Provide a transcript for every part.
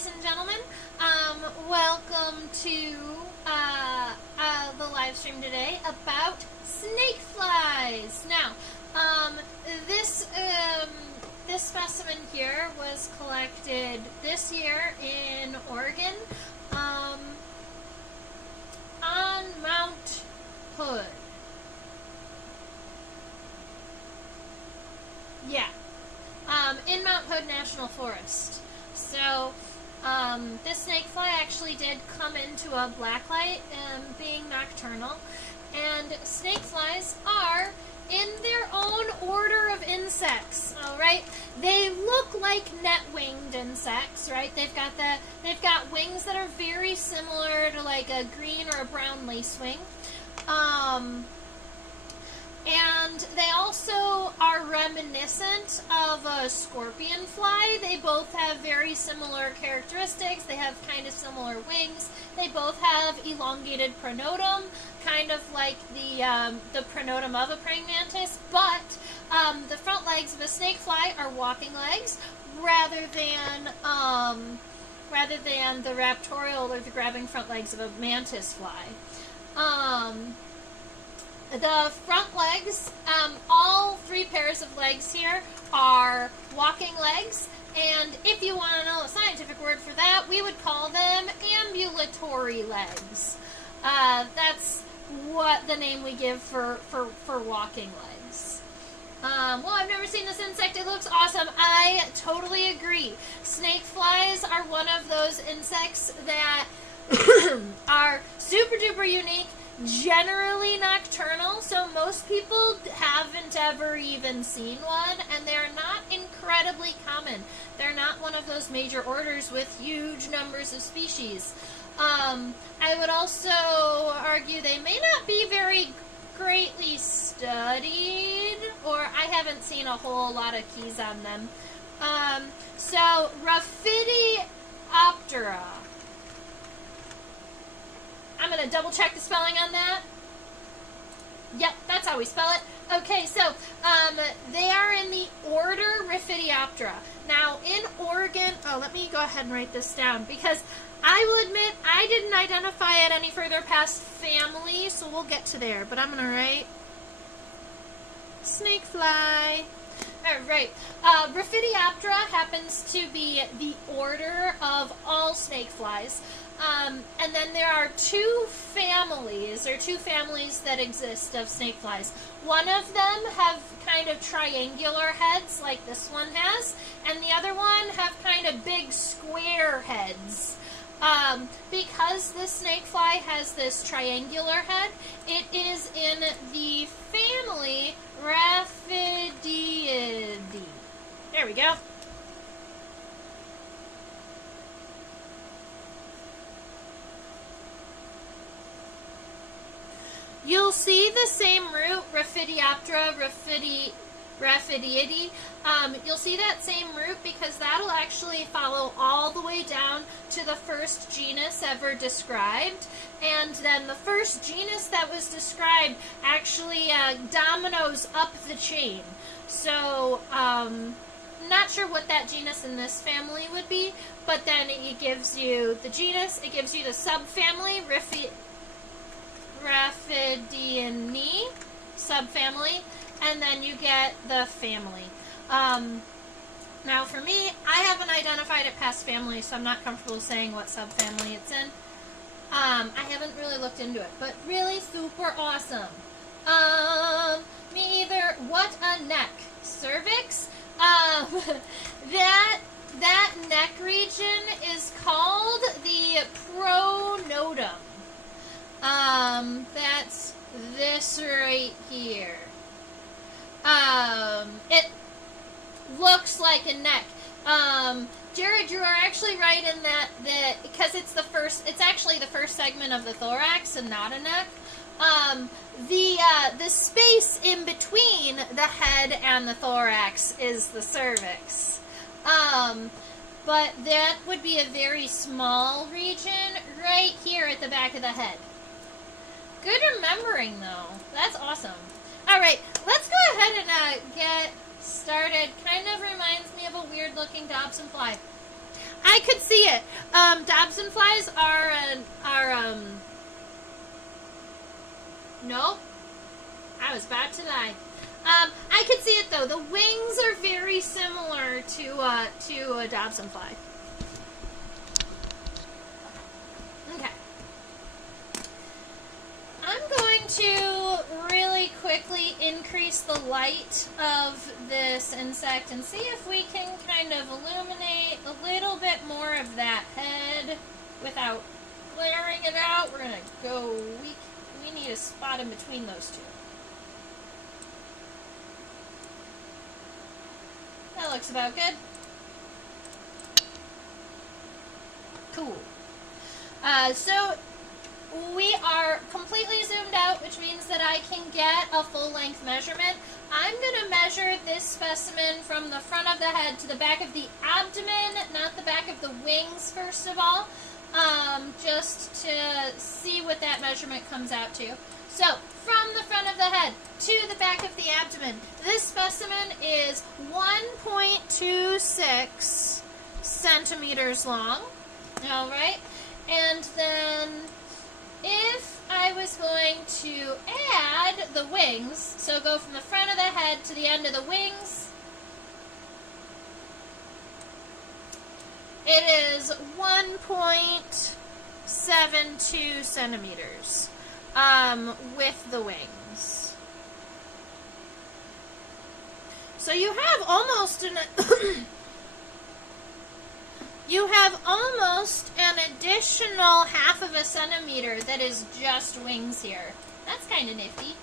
ladies and gentlemen. Welcome to the live stream today about snake flies. Now, this specimen here was collected this year in Oregon, on Mount Hood. Yeah. In Mount Hood National Forest. So, this snakefly actually did come into a blacklight, being nocturnal, and snakeflies are in their own order of insects. All right, they look like net-winged insects, right? They've got wings that are very similar to like a green or a brown lacewing. And they also are reminiscent of a scorpion fly. They both have very similar characteristics. They have kind of similar wings. They both have elongated pronotum, kind of like the pronotum of a praying mantis, but the front legs of a snakefly are walking legs rather than the raptorial or the grabbing front legs of a mantis fly. The front legs, all three pairs of legs here are walking legs, and if you want to know a scientific word for that, we would call them ambulatory legs. That's what the name we give for walking legs. Well, I've never seen this insect. It looks awesome. I totally agree. Snake flies are one of those insects that are super duper unique. Generally nocturnal, so most people haven't ever even seen one, and they're not incredibly common. They're not one of those major orders with huge numbers of species. I would also argue they may not be very greatly studied, or I haven't seen a whole lot of keys on them. So Raphidioptera. I'm going to double check the spelling on that. Yep, that's how we spell it. Okay, so they are in the order Raphidioptera. Now, in Oregon, let me go ahead and write this down, because I will admit I didn't identify it any further past family, so we'll get to there. But I'm going to write snakefly. All right. Raphidioptera happens to be the order of all snakeflies. And then there are two families that exist of snakeflies. One of them have kind of triangular heads, like this one has, and the other one have kind of big square heads. Because this snakefly has this triangular head, it is in the family Raphidiidae. There we go. You'll see the same root, Raphidioptera, Raphidiidae. You'll see that same root because that'll actually follow all the way down to the first genus ever described. And then the first genus that was described actually dominoes up the chain. So, not sure what that genus in this family would be, but then it gives you the genus, it gives you the subfamily, Raphidiinae subfamily, and then you get the family. Now for me, I haven't identified it past family, so I'm not comfortable saying what subfamily it's in. I haven't really looked into it, but really super awesome. Me either. What a neck. Cervix. That neck region is called the pronotum. That's this right here. It looks like a neck. Jared, you are actually right in that because it's actually the first segment of the thorax and not a neck. The space in between the head and the thorax is the cervix. But that would be a very small region right here at the back of the head. Good remembering, though. That's awesome. All right, let's go ahead and get started. Kind of reminds me of a weird-looking Dobson fly. I could see it. Dobson flies are nope. I was about to lie. I could see it though. The wings are very similar to a Dobson fly. Okay. I'm going to really quickly increase the light of this insect and see if we can kind of illuminate a little bit more of that head without glaring it out. We're going to go, we need a spot in between those two. That looks about good. Cool. So we are completely zoomed out, which means that I can get a full length measurement. I'm going to measure this specimen from the front of the head to the back of the abdomen, not the back of the wings, first of all, just to see what that measurement comes out to. So, from the front of the head to the back of the abdomen, this specimen is 1.26 centimeters long. All right, and then if I was going to add the wings, so go from the front of the head to the end of the wings, it is 1.72 centimeters with the wings. So you have almost an you have almost an additional 1/2 centimeter that is just wings here. That's kind of nifty.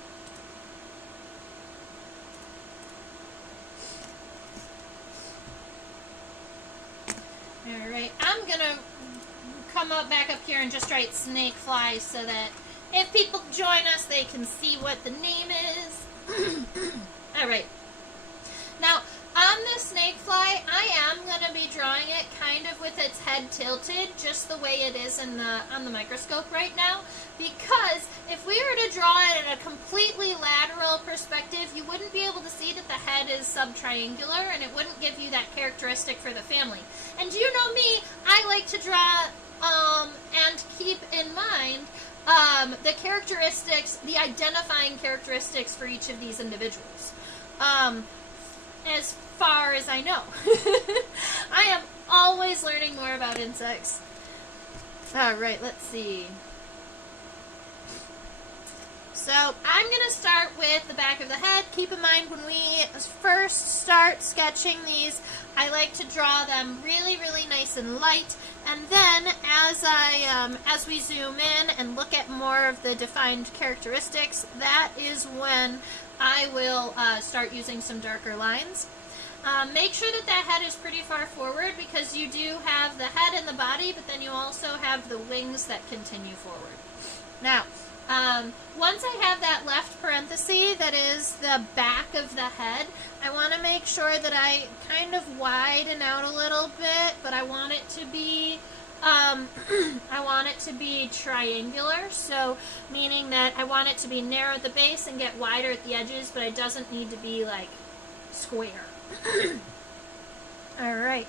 Alright, I'm going to come up back up here and just write Snakefly so that if people join us, they can see what the name is. Alright. Now, on the Snakefly, I am going to be drawing it kind of with its head tilted, just the way it is on the microscope right now, because if we were to draw it in a completely lateral perspective, you wouldn't be able to see that the head is subtriangular, and it wouldn't give you that characteristic for the family. And you know me, I like to draw and keep in mind the characteristics, the identifying characteristics for each of these individuals. As far as I know. I am always learning more about insects. Alright, let's see. So, I'm going to start with the back of the head. Keep in mind, when we first start sketching these, I like to draw them really, really nice and light. And then, as we zoom in and look at more of the defined characteristics, that is when I will start using some darker lines. Make sure that that head is pretty far forward, because you do have the head and the body, but then you also have the wings that continue forward. Now, once I have that left parenthesis that is the back of the head, I want to make sure that I kind of widen out a little bit, but I want it to be triangular, so meaning that I want it to be narrow at the base and get wider at the edges, but it doesn't need to be like square. Alright.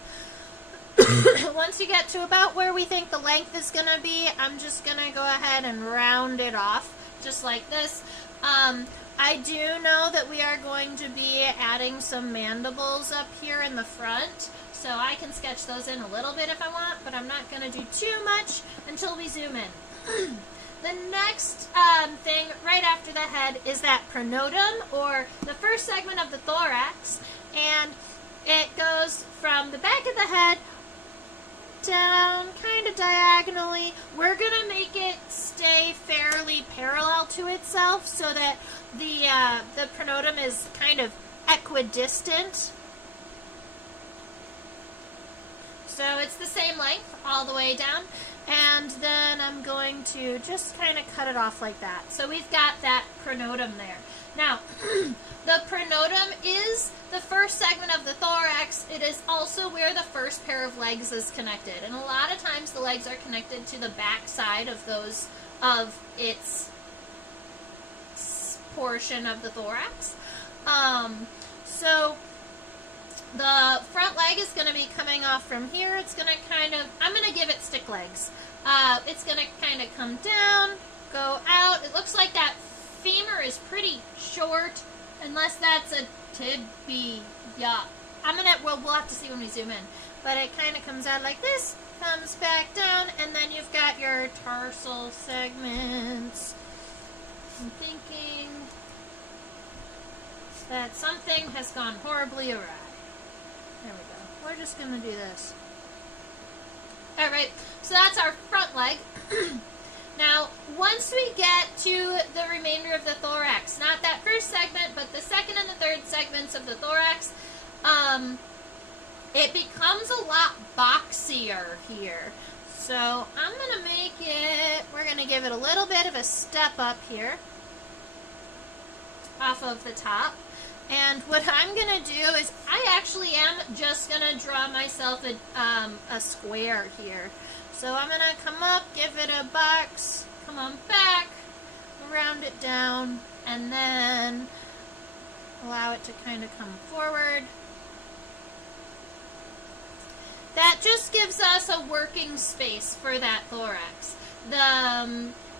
Once you get to about where we think the length is going to be, I'm just going to go ahead and round it off, just like this. I do know that we are going to be adding some mandibles up here in the front, so I can sketch those in a little bit if I want, but I'm not going to do too much until we zoom in. The next thing right after the head is that pronotum, or the first segment of the thorax, and it goes from the back of the head down kind of diagonally. We're going to make it stay fairly parallel to itself so that the pronotum is kind of equidistant. So it's the same length all the way down. And then I'm going to just kind of cut it off like that. So we've got that pronotum there. Now, the pronotum is the first segment of the thorax. It is also where the first pair of legs is connected. And a lot of times the legs are connected to the back side of its portion of the thorax. So the front leg is going to be coming off off from here. It's going to kind of, I'm going to give it stick legs. It's going to kind of come down, go out. It looks like that femur is pretty short, unless that's a tibia. We'll have to see when we zoom in. But it kind of comes out like this, comes back down, and then you've got your tarsal segments. I'm thinking that something has gone horribly awry. There we go. We're just going to do this. Alright, so that's our front leg. Now, once we get to the remainder of the thorax, not that first segment, but the second and the third segments of the thorax, it becomes a lot boxier here. So I'm going to make it, we're going to give it a little bit of a step up here off of the top. And what I'm going to do is I actually am just going to draw myself a square here. So I'm going to come up, give it a box, come on back, round it down, and then allow it to kind of come forward. That just gives us a working space for that thorax. The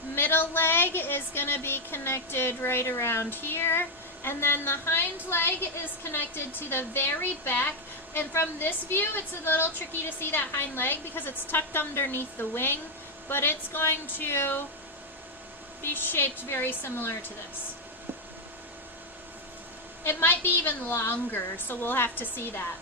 middle leg is going to be connected right around here. And then the hind leg is connected to the very back. And from this view, it's a little tricky to see that hind leg because it's tucked underneath the wing. But it's going to be shaped very similar to this. It might be even longer, so we'll have to see that.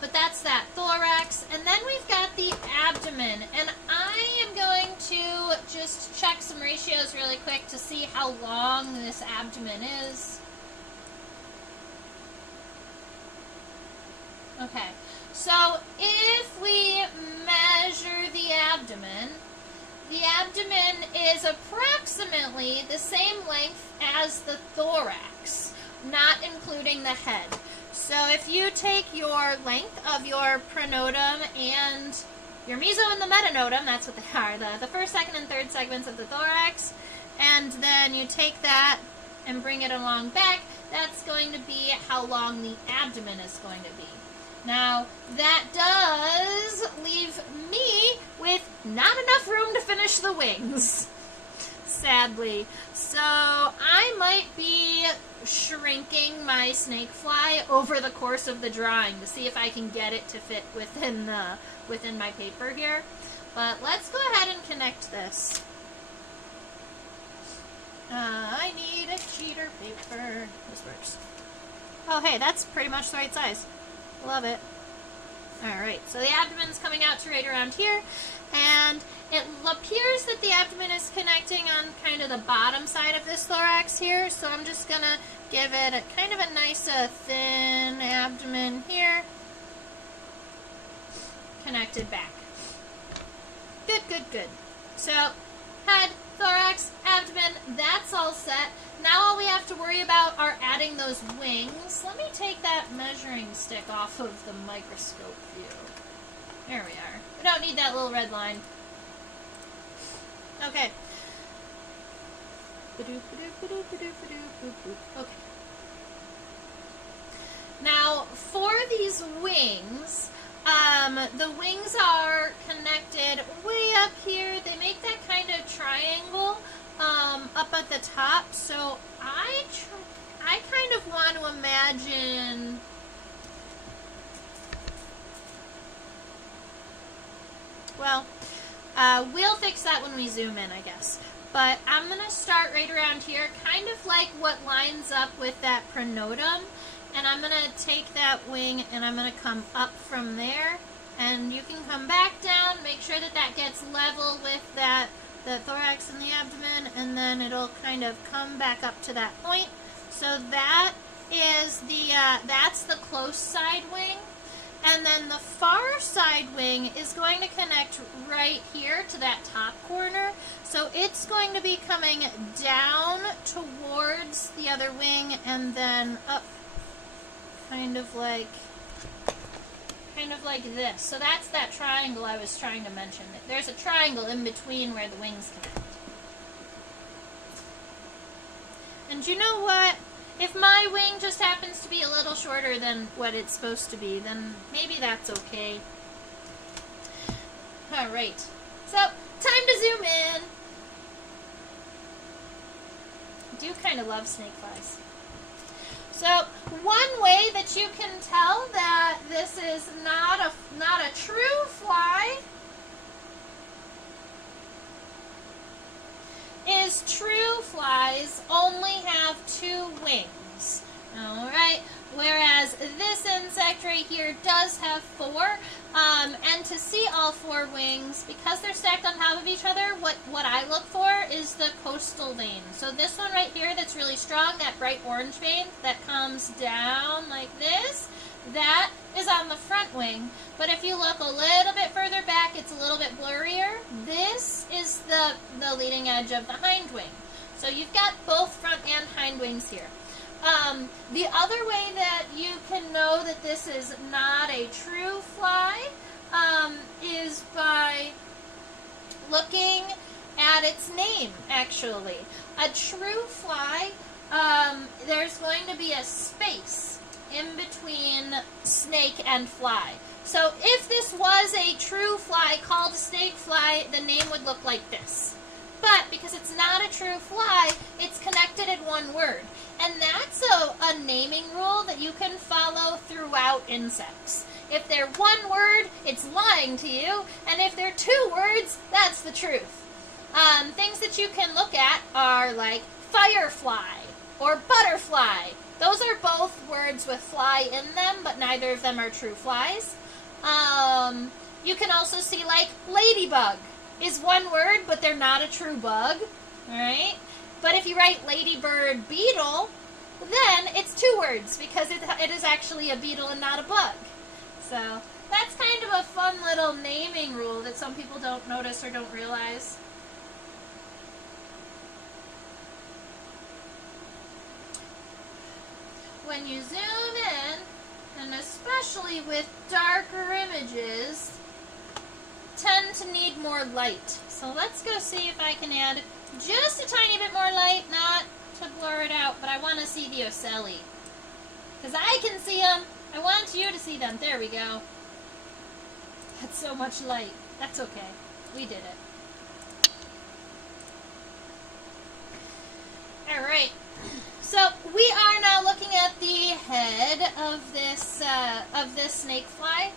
But that's that thorax. And then we've got the abdomen. And I am going to just check some ratios really quick to see how long this abdomen is. Okay, so if we measure the abdomen is approximately the same length as the thorax, not including the head. So if you take your length of your pronotum and your meso and the metanotum, that's what they are, the first, second, and third segments of the thorax, and then you take that and bring it along back, that's going to be how long the abdomen is going to be. Now, that does leave me with not enough room to finish the wings, sadly. So I might be shrinking my snakefly over the course of the drawing to see if I can get it to fit within my paper here. But let's go ahead and connect this. I need a cheater paper. This works. Oh, hey, that's pretty much the right size. Love it. Alright, so the abdomen's coming out to right around here, and it appears that the abdomen is connecting on kind of the bottom side of this thorax here, so I'm just going to give it a kind of a nice thin abdomen here, connected back. Good, good, good. So, head, thorax, abdomen, that's all set. Now all we have to worry about are adding those wings. Let me take that measuring stick off of the microscope view. There we are. We don't need that little red line. Okay. Okay. Now, for these wings, the wings are connected way up here. They make that kind of triangle up at the top. So I kind of want to imagine we'll fix that when we zoom in, I guess. But I'm going to start right around here, kind of like what lines up with that pronotum. And I'm going to take that wing and I'm going to come up from there. And you can come back down, make sure that that gets level with the thorax and the abdomen, and then it'll kind of come back up to that point. So that is that's the close side wing. And then the far side wing is going to connect right here to that top corner. So it's going to be coming down towards the other wing and then up kind of like this. So that's that triangle I was trying to mention. There's a triangle in between where the wings connect. And you know what? If my wing just happens to be a little shorter than what it's supposed to be, then maybe that's okay. Alright, so time to zoom in. I do kind of love snakeflies. So one way that you can tell that this is not a true fly is true flies only have 2 wings. Alright, whereas this insect right here does have 4. And to see all 4 wings, because they're stacked on top of each other, what I look for is the coastal vein. So this one right here that's really strong, that bright orange vein that comes down like this, that is on the front wing. But if you look a little bit further back, it's a little bit blurrier. This is the leading edge of the hind wing. So you've got both front and hind wings here. The other way that you can know that this is not a true fly is by looking at its name, actually. A true fly, there's going to be a space in between snake and fly. So if this was a true fly called a snakefly, the name would look like this. But because it's not a true fly, it's connected in one word. And that's a naming rule that you can follow throughout insects. If they're one word, it's lying to you. And if they're 2 words, that's the truth. Things that you can look at are like firefly or butterfly. Those are both words with fly in them, but neither of them are true flies. You can also see like ladybug is one word, but they're not a true bug. Alright? But if you write ladybird beetle, then it's 2 words because it is actually a beetle and not a bug. So that's kind of a fun little naming rule that some people don't notice or don't realize. When you zoom in, and especially with darker images, tend to need more light. So let's go see if I can add just a tiny bit more light, not to blur it out, but I want to see the ocelli. Because I can see them. I want you to see them. There we go. That's so much light. That's okay. We did it. Alright. So we are now looking at the head of this snakefly.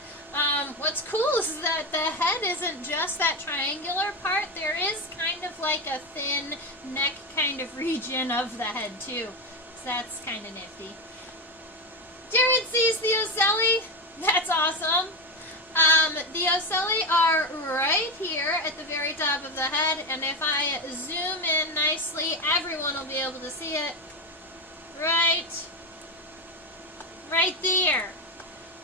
What's cool is that the head isn't just that triangular part. There is kind of like a thin neck kind of region of the head too. So that's kind of nifty. Jared sees the ocelli. That's awesome. The ocelli are right here at the very top of the head, and if I zoom in nicely, everyone will be able to see it. Right there.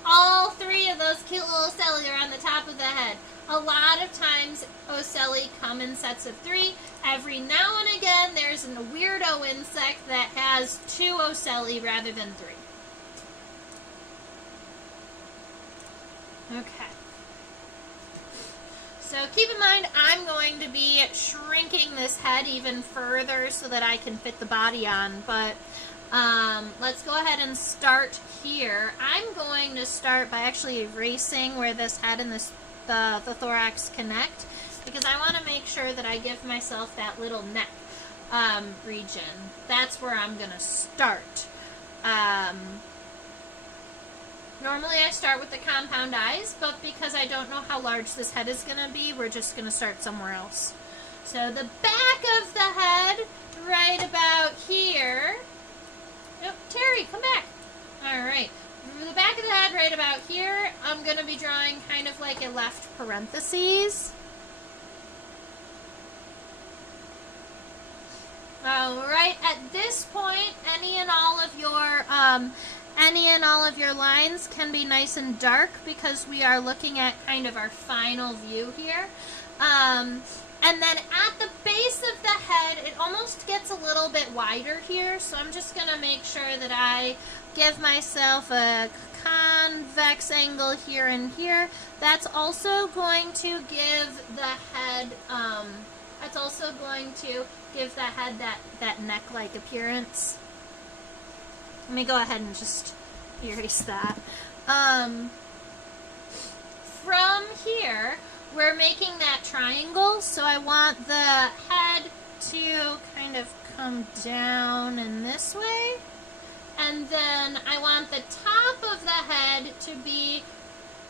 All 3 of those cute little ocelli are on the top of the head. A lot of times ocelli come in sets of 3. Every now and again there's a weirdo insect that has 2 ocelli rather than 3. Okay. So keep in mind I'm going to be shrinking this head even further so that I can fit the body on, but let's go ahead and start here. I'm going to start by actually erasing where this head and the thorax connect, because I want to make sure that I give myself that little neck region. That's where I'm going to start. Normally I start with the compound eyes, but because I don't know how large this head is going to be, we're just going to start somewhere else. So the back of the head, right about here. Oh, Terry, come back. Alright. The back of the head right about here, I'm going to be drawing kind of like a left parentheses. Alright, at this point, any and all of your lines can be nice and dark because we are looking at kind of our final view here. And then at the base of the head, it almost gets a little bit wider here, so I'm just going to make sure that I give myself a convex angle here and here. That's also going to give the head, that neck-like appearance. Let me go ahead and just erase that. From here, we're making that triangle, so I want the head to kind of come down in this way. And then I want the top of the head to be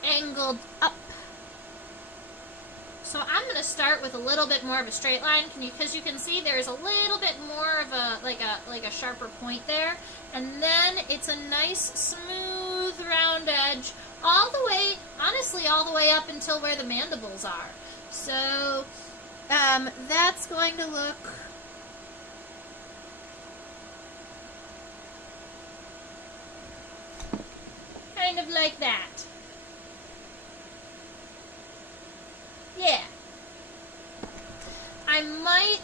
angled up. So I'm going to start with a little bit more of a straight line, because you can see there's a little bit more of a like a sharper point there, and then it's a nice smooth round edge all the way, honestly, all the way up until where the mandibles are. So that's going to look kind of like that. Yeah. I might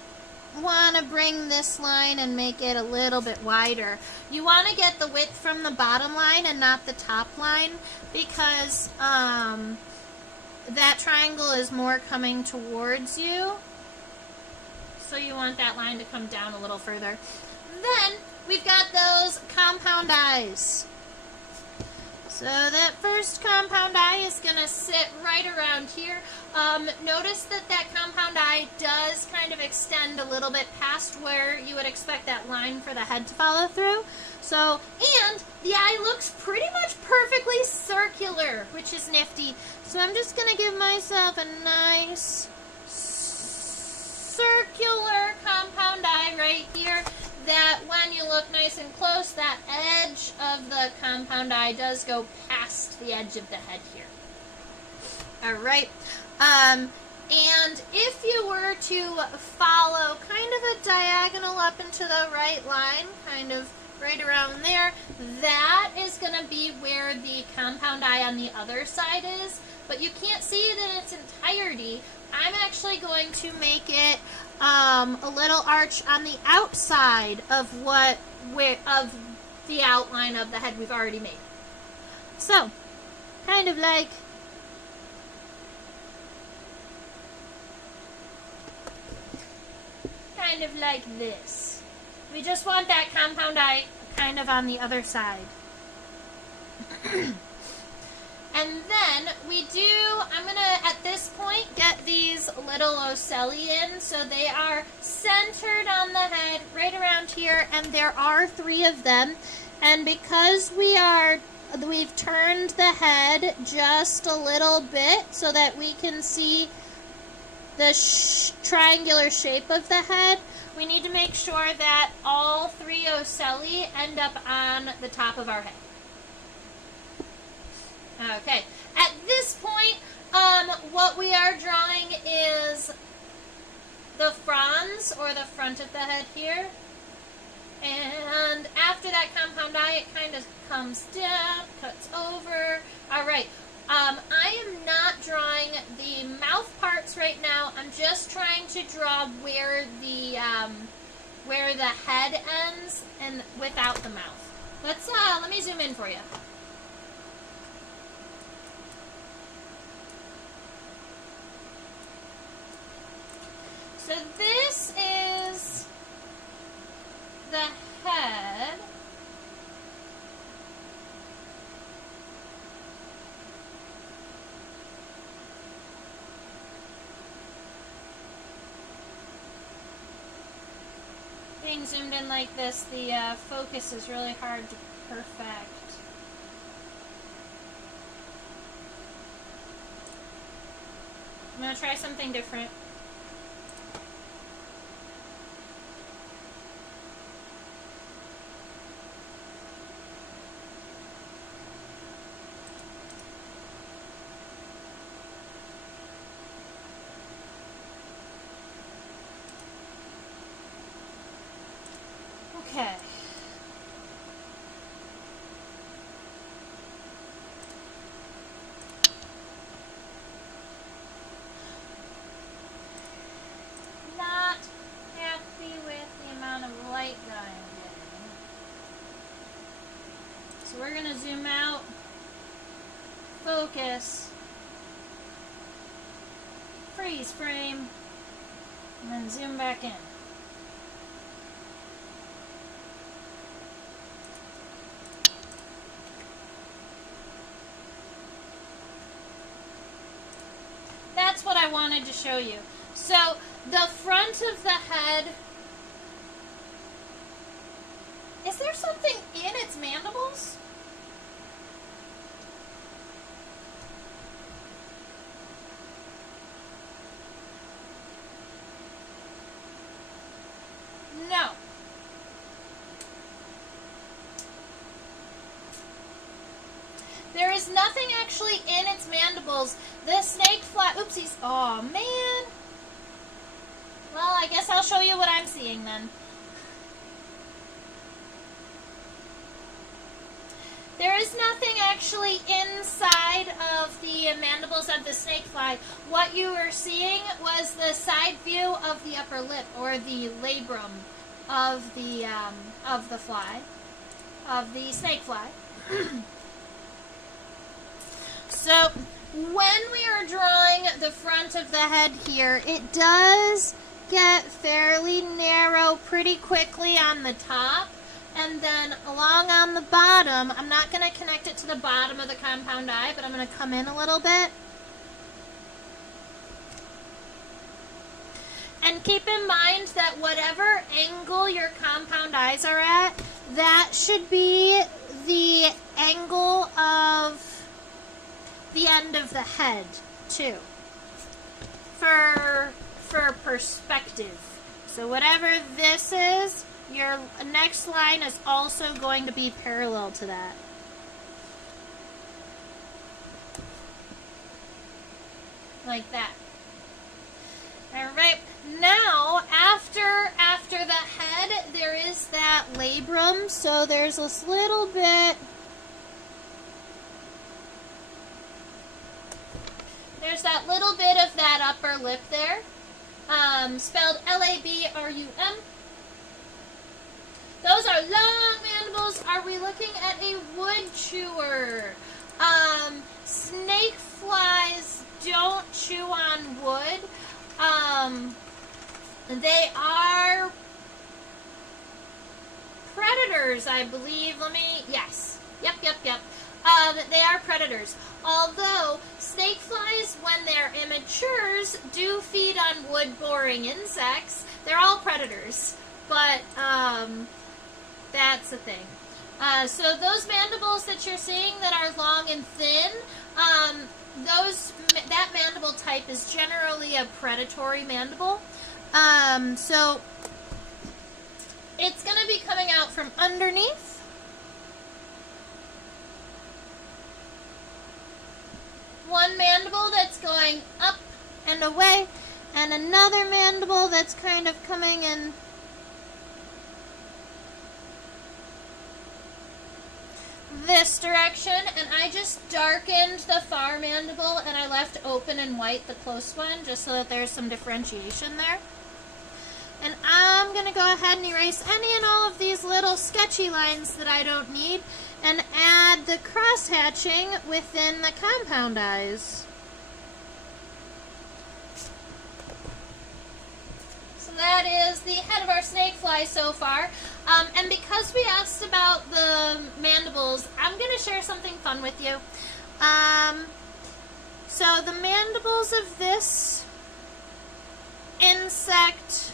want to bring this line and make it a little bit wider. You want to get the width from the bottom line and not the top line, because that triangle is more coming towards you. So you want that line to come down a little further. Then we've got those compound eyes. So that first compound eye is going to sit right around here. Notice that that compound eye does kind of extend a little bit past where you would expect that line for the head to follow through. So, and the eye looks pretty much perfectly circular, which is nifty. So I'm just going to give myself a nice circular compound eye right here, that when you look nice and close, that edge of the compound eye does go past the edge of the head here. Alright, and if you were to follow kind of a diagonal up into the right line, kind of right around there, that is going to be where the compound eye on the other side is, but you can't see it in its entirety. I'm actually going to make it a little arch on the outside of of the outline of the head we've already made. So, kind of like this. We just want that compound eye kind of on the other side. And then I'm going to, at this point, get these little ocelli in, so they are centered on the head right around here, and there are 3 of them. And because we've turned the head just a little bit so that we can see the triangular shape of the head, we need to make sure that all 3 ocelli end up on the top of our head. Okay, at this point, what we are drawing is the fronds, or the front of the head here. And after that compound eye, it kind of comes down, cuts over. Alright, I am not drawing the mouth parts right now. I'm just trying to draw where the head ends and without the mouth. Let me zoom in for you. So this is the head. Being zoomed in like this, the focus is really hard to perfect. I'm going to try something different. Okay. Not happy with the amount of light that I'm getting. So we're going to zoom out, focus, freeze frame, and then zoom back in. that's what I wanted to show you. So the front of the head, is there something in its mandibles? No. There is nothing actually in its mandibles. The snakefly, oopsies, oh man. Well, I guess I'll show you what I'm seeing then. There is nothing actually inside of the mandibles of the snakefly. What you were seeing was the side view of the upper lip, or the labrum of the fly, of the snakefly. So when we are drawing the front of the head here, it does get fairly narrow pretty quickly on the top, and then along on the bottom, I'm not going to connect it to the bottom of the compound eye, but I'm going to come in a little bit. And keep in mind that whatever angle your compound eyes are at, that should be the angle of the end of the head, too, for perspective. So whatever this is, your next line is also going to be parallel to that. Like that. Alright, now after the head, there is that labrum, so there's this little bit. There's that little bit of that upper lip there, spelled L-A-B-R-U-M. Those are long mandibles. Are we looking at a wood chewer? Snake flies don't chew on wood. They are predators, I believe. Yes. Yep. They are predators. Although snake flies, when they're immatures, do feed on wood-boring insects. They're all predators, but that's the thing. So those mandibles that you're seeing that are long and thin, that mandible type is generally a predatory mandible. So it's going to be coming out from underneath. One mandible that's going up and away, and another mandible that's kind of coming in this direction, and I just darkened the far mandible and I left open and white the close one just so that there's some differentiation there. And I'm going to go ahead and erase any and all of these little sketchy lines that I don't need and add the cross-hatching within the compound eyes. So that is the head of our snakefly so far. And because we asked about the mandibles, I'm going to share something fun with you. So the mandibles of this insect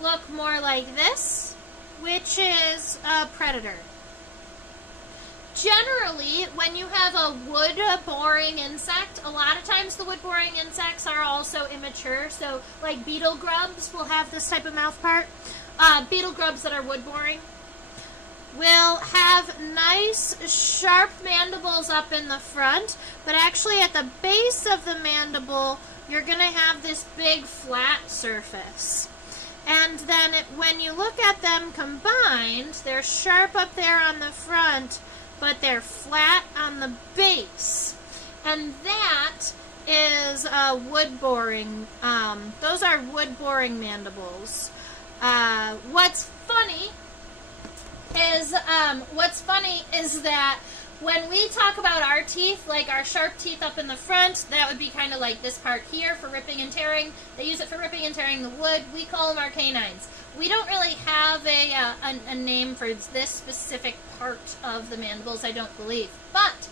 look more like this, which is a predator. Generally, when you have a wood-boring insect, a lot of times the wood-boring insects are also immature. So, like beetle grubs will have this type of mouth part. Beetle grubs that are wood-boring will have nice, sharp mandibles up in the front, but actually at the base of the mandible, you're going to have this big flat surface. And then when you look at them combined, they're sharp up there on the front, but they're flat on the base. And that is wood-boring. Those are wood-boring mandibles. What's funny is that when we talk about our teeth, like our sharp teeth up in the front, that would be kind of like this part here for ripping and tearing. They use it for ripping and tearing the wood. We call them our canines. We don't really have a name for this specific part of the mandibles, I don't believe. But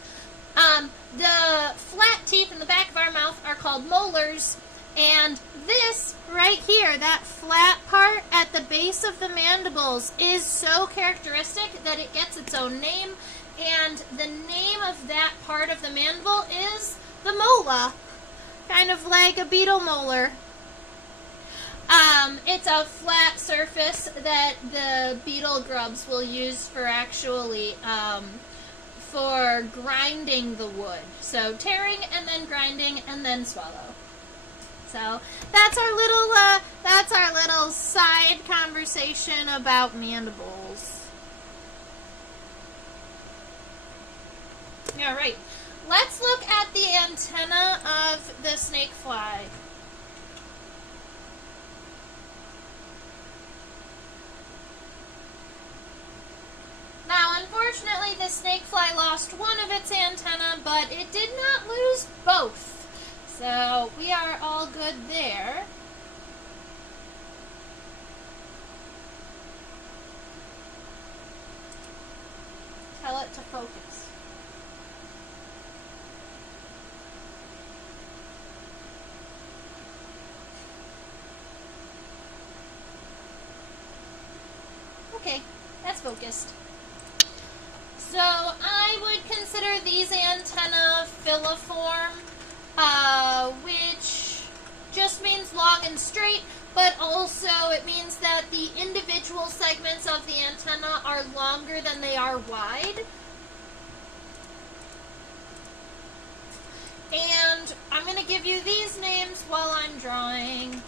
the flat teeth in the back of our mouth are called called molars. And this right here, that flat part at the base of the mandibles, is so characteristic that it gets its own name. And the name of that part of the mandible is the mola, kind of like a beetle molar. It's a flat surface that the beetle grubs will use for actually for grinding the wood. So tearing and then grinding and then swallow. So that's our little side conversation about mandibles. All right, let's look at the antenna of the snakefly. Now, unfortunately, the snakefly lost one of its antenna, but it did not lose both. So we are all good there. Tell it to focus. Okay, that's focused. So I would consider these antennae filiform, which just means long and straight, but also it means that the individual segments of the antenna are longer than they are wide. And I'm going to give you these names while I'm drawing.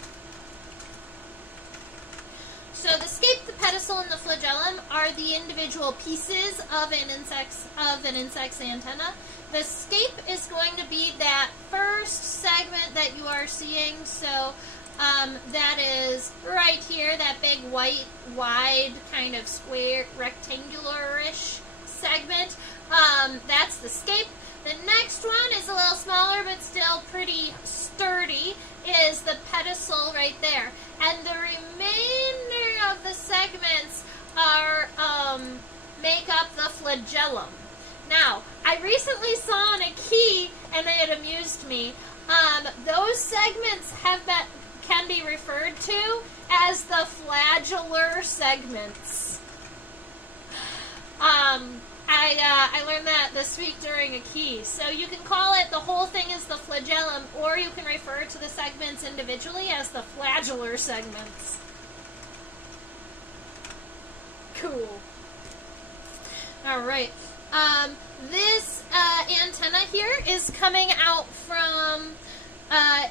So the scape, the pedicel, and the flagellum are the individual pieces of an insect's antenna. The scape is going to be that first segment that you are seeing. So that is right here, that big white, wide, kind of square, rectangular-ish segment. That's the scape. The next one is a little smaller but still pretty sturdy, is the pedicel right there. And the remainder of the segments are make up the flagellum. Now, I recently saw on a key, and it amused me, those segments can be referred to as the flagellar segments. I learned that this week during a key. So you can call it, the whole thing is the flagellum, or you can refer to the segments individually as the flagellar segments. Cool. Alright. This antenna here is coming out from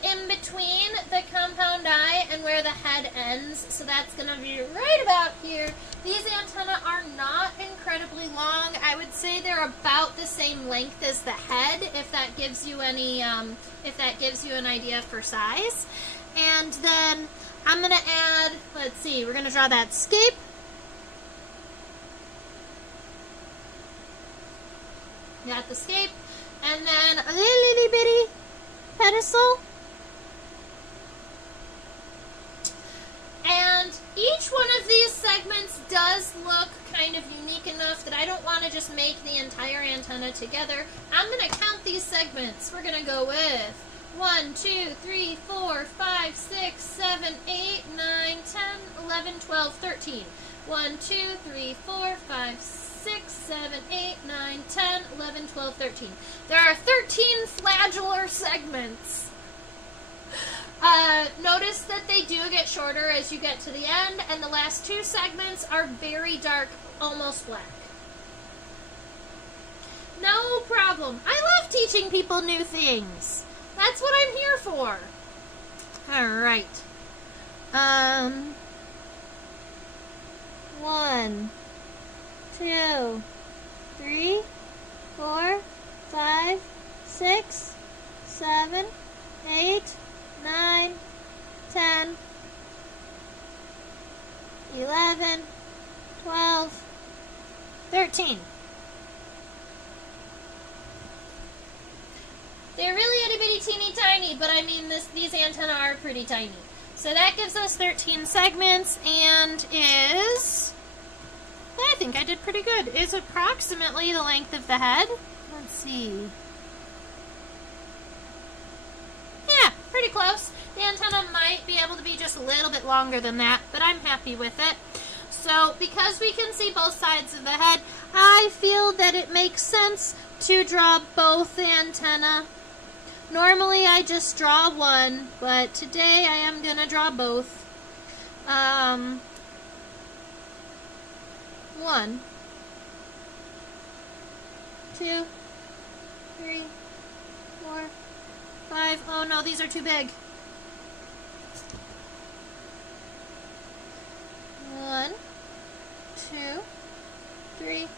in between the compound eye and where the head ends, so that's going to be right about here. These antennae are not incredibly long. I would say they're about the same length as the head, if that gives you any, if that gives you an idea for size. And then I'm going to add, let's see, we're going to draw that scape. Got the scape, and then a little bitty pedicel. And each one of these segments does look kind of unique enough that I don't want to just make the entire antenna together. I'm going to count these segments. We're going to go with 1, 2, 3, 4, 5, 6, 7, 8, 9, 10, 11, 12, 13. 1, 2, 3, 4, 5, 6, 7, 8, 9, 10, 11, 12, 13. There are 13 flagellar segments. Notice that they do get shorter as you get to the end, and the last two segments are very dark, almost black. No problem. I love teaching people new things. That's what I'm here for. Alright. 1, 2, 3, 4, 5, 6, 7, 8, 9, 10, 11, 12, 13. They're really itty bitty teeny tiny, but I mean these antennae are pretty tiny. So that gives us 13 segments and is, I think I did pretty good, is approximately the length of the head. Let's see. Yeah, pretty close. The antenna might be able to be just a little bit longer than that, but I'm happy with it. So because we can see both sides of the head, I feel that it makes sense to draw both antenna. Normally I just draw one, but today I am going to draw both. 1, 2, 3, 4, 5. Oh no, these are too big. 1, 2, 3,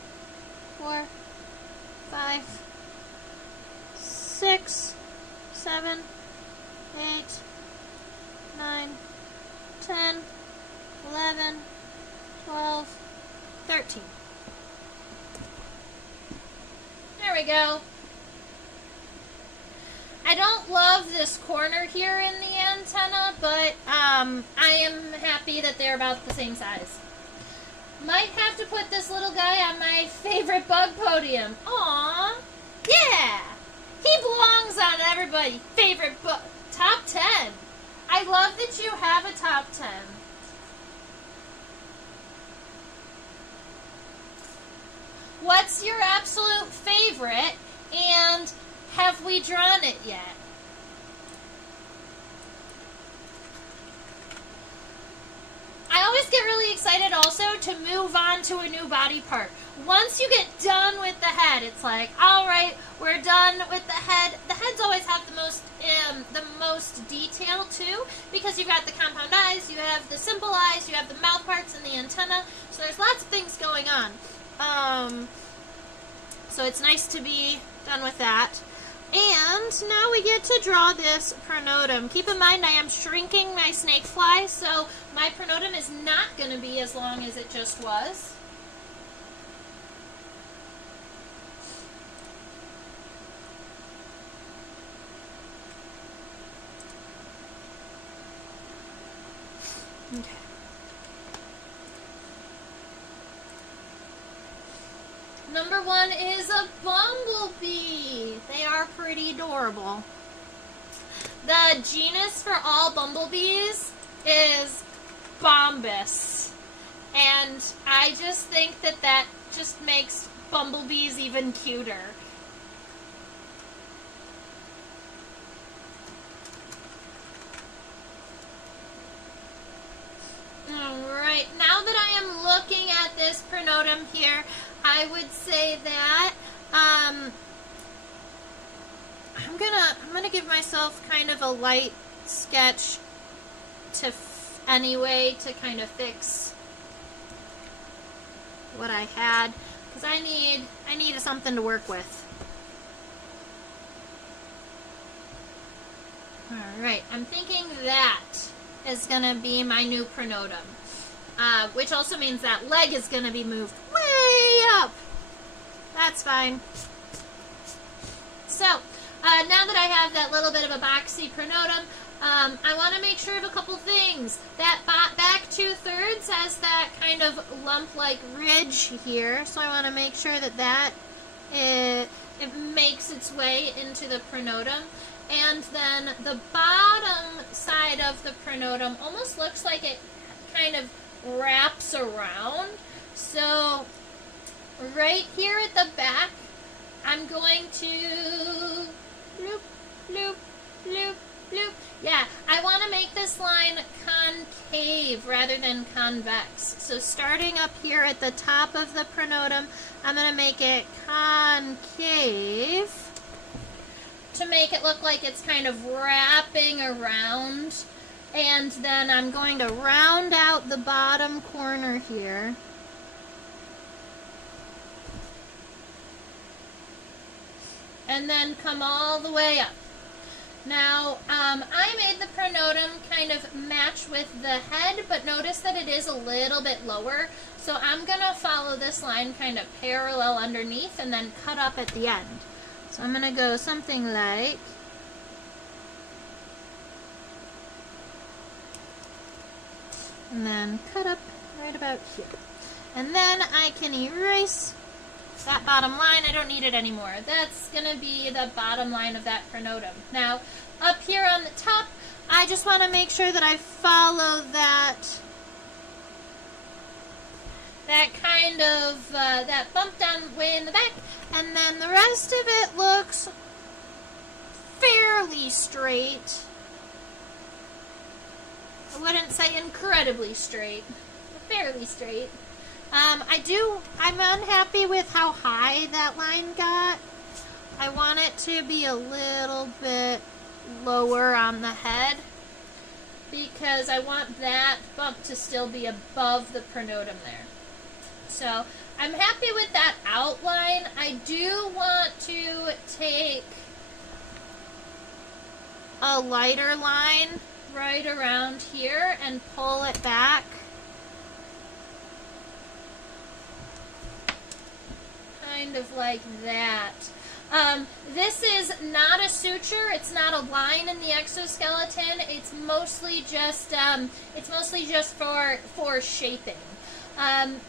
4, 5, 6, 7, 8, 9, 10, 11, 12, 13. There we go. I don't love this corner here in the antenna, but I am happy that they're about the same size. Might have to put this little guy on my favorite bug podium. Aww. Yeah. He belongs on everybody's favorite bug. Top 10. I love that you have a top 10. What's your absolute favorite, and have we drawn it yet? I always get really excited also to move on to a new body part. Once you get done with the head, it's like, all right, we're done with the head. The heads always have the most detail too, because you've got the compound eyes, you have the simple eyes, you have the mouth parts and the antenna. So there's lots of things going on. So it's nice to be done with that. And now we get to draw this pronotum. Keep in mind I am shrinking my snakefly, so my pronotum is not going to be as long as it just was. Okay. Number 1 is a bumblebee. They are pretty adorable. The genus for all bumblebees is Bombus. And I just think that that just makes bumblebees even cuter. Alright, now that I am looking at this pronotum here, I would say that I'm gonna give myself kind of a light sketch anyway to kind of fix what I had, because I need something to work with. All right, I'm thinking that is gonna be my new pronotum. Which also means that leg is going to be moved way up. That's fine. So, now that I have that little bit of a boxy pronotum, I want to make sure of a couple things. That back 2/3 has that kind of lump-like ridge here, so I want to make sure that it makes its way into the pronotum. And then the bottom side of the pronotum almost looks like it kind of wraps around. So right here at the back, I'm going to loop, loop, loop, loop. Yeah, I want to make this line concave rather than convex. So starting up here at the top of the pronotum, I'm going to make it concave to make it look like it's kind of wrapping around. And then I'm going to round out the bottom corner here. And then come all the way up. Now, I made the pronotum kind of match with the head, but notice that it is a little bit lower. So I'm going to follow this line kind of parallel underneath and then cut up at the end. So I'm going to go something like... and then cut up right about here. And then I can erase that bottom line. I don't need it anymore. That's going to be the bottom line of that pronotum. Now, up here on the top, I just want to make sure that I follow that kind of, that bump down way in the back, and then the rest of it looks fairly straight. I wouldn't say incredibly straight, but fairly straight. I'm unhappy with how high that line got. I want it to be a little bit lower on the head because I want that bump to still be above the pronotum there. So I'm happy with that outline. I do want to take a lighter line right around here and pull it back. Kind of like that. This is not a suture. It's not a line in the exoskeleton. It's mostly just for shaping.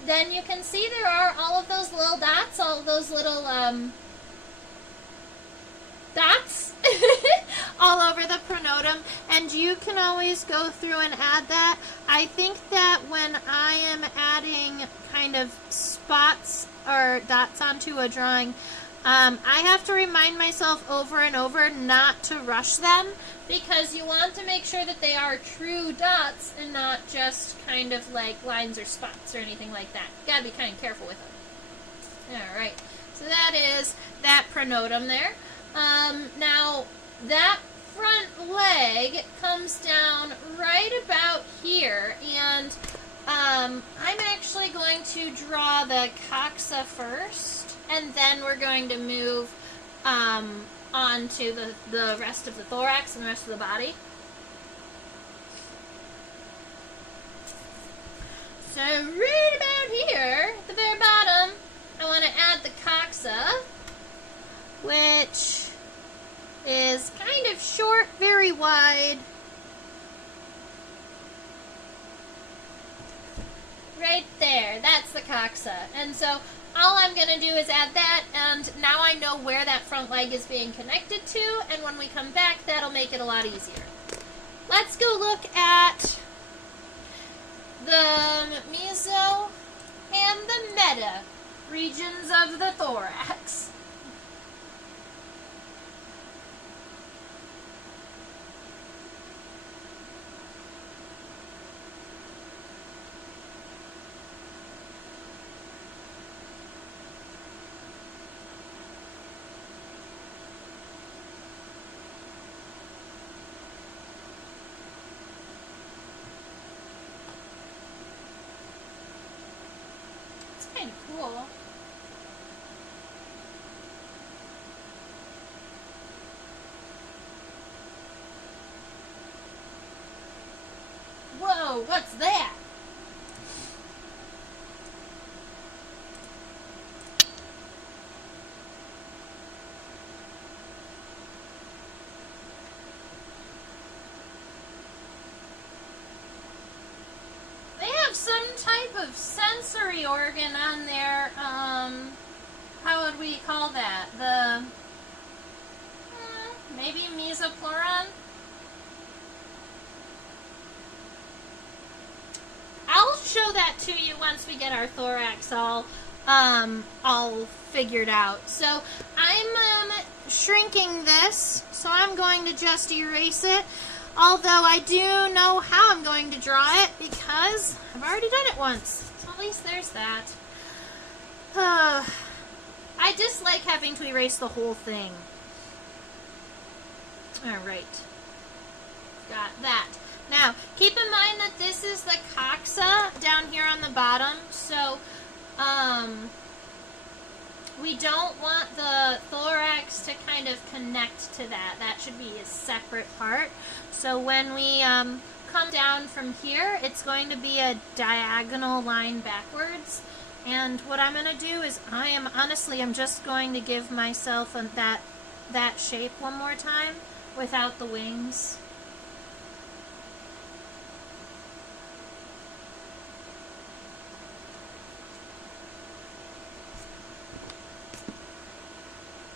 Then you can see there are all of those little dots, all of those little dots all over the pronotum, and you can always go through and add that. I think that when I am adding kind of spots or dots onto a drawing, I have to remind myself over and over not to rush them, because you want to make sure that they are true dots and not just kind of like lines or spots or anything like that. You gotta be kind of careful with them. Alright, so that is that pronotum there. Now, that front leg comes down right about here, and I'm actually going to draw the coxa first, and then we're going to move on to the rest of the thorax and the rest of the body. So right about here, at the very bottom, I want to add the coxa, which is kind of short, very wide. Right there, that's the coxa. And so all I'm going to do is add that, and now I know where that front leg is being connected to, and when we come back, that'll make it a lot easier. Let's go look at the meso and the meta regions of the thorax. Kind of cool. Whoa, what's that? Some type of sensory organ on there. How would we call that? The maybe mesopleuron? I'll show that to you once we get our thorax all figured out. So I'm shrinking this, so I'm going to just erase it. Although I do know how I'm going to draw it because I've already done it once. So at least there's that. I dislike having to erase the whole thing. Alright. Got that. Now, keep in mind that this is the coxa down here on the bottom. So, we don't want the thorax to kind of connect to that. That should be a separate part. So when we come down from here, it's going to be a diagonal line backwards. And what I'm going to do is I'm just going to give myself that shape one more time without the wings.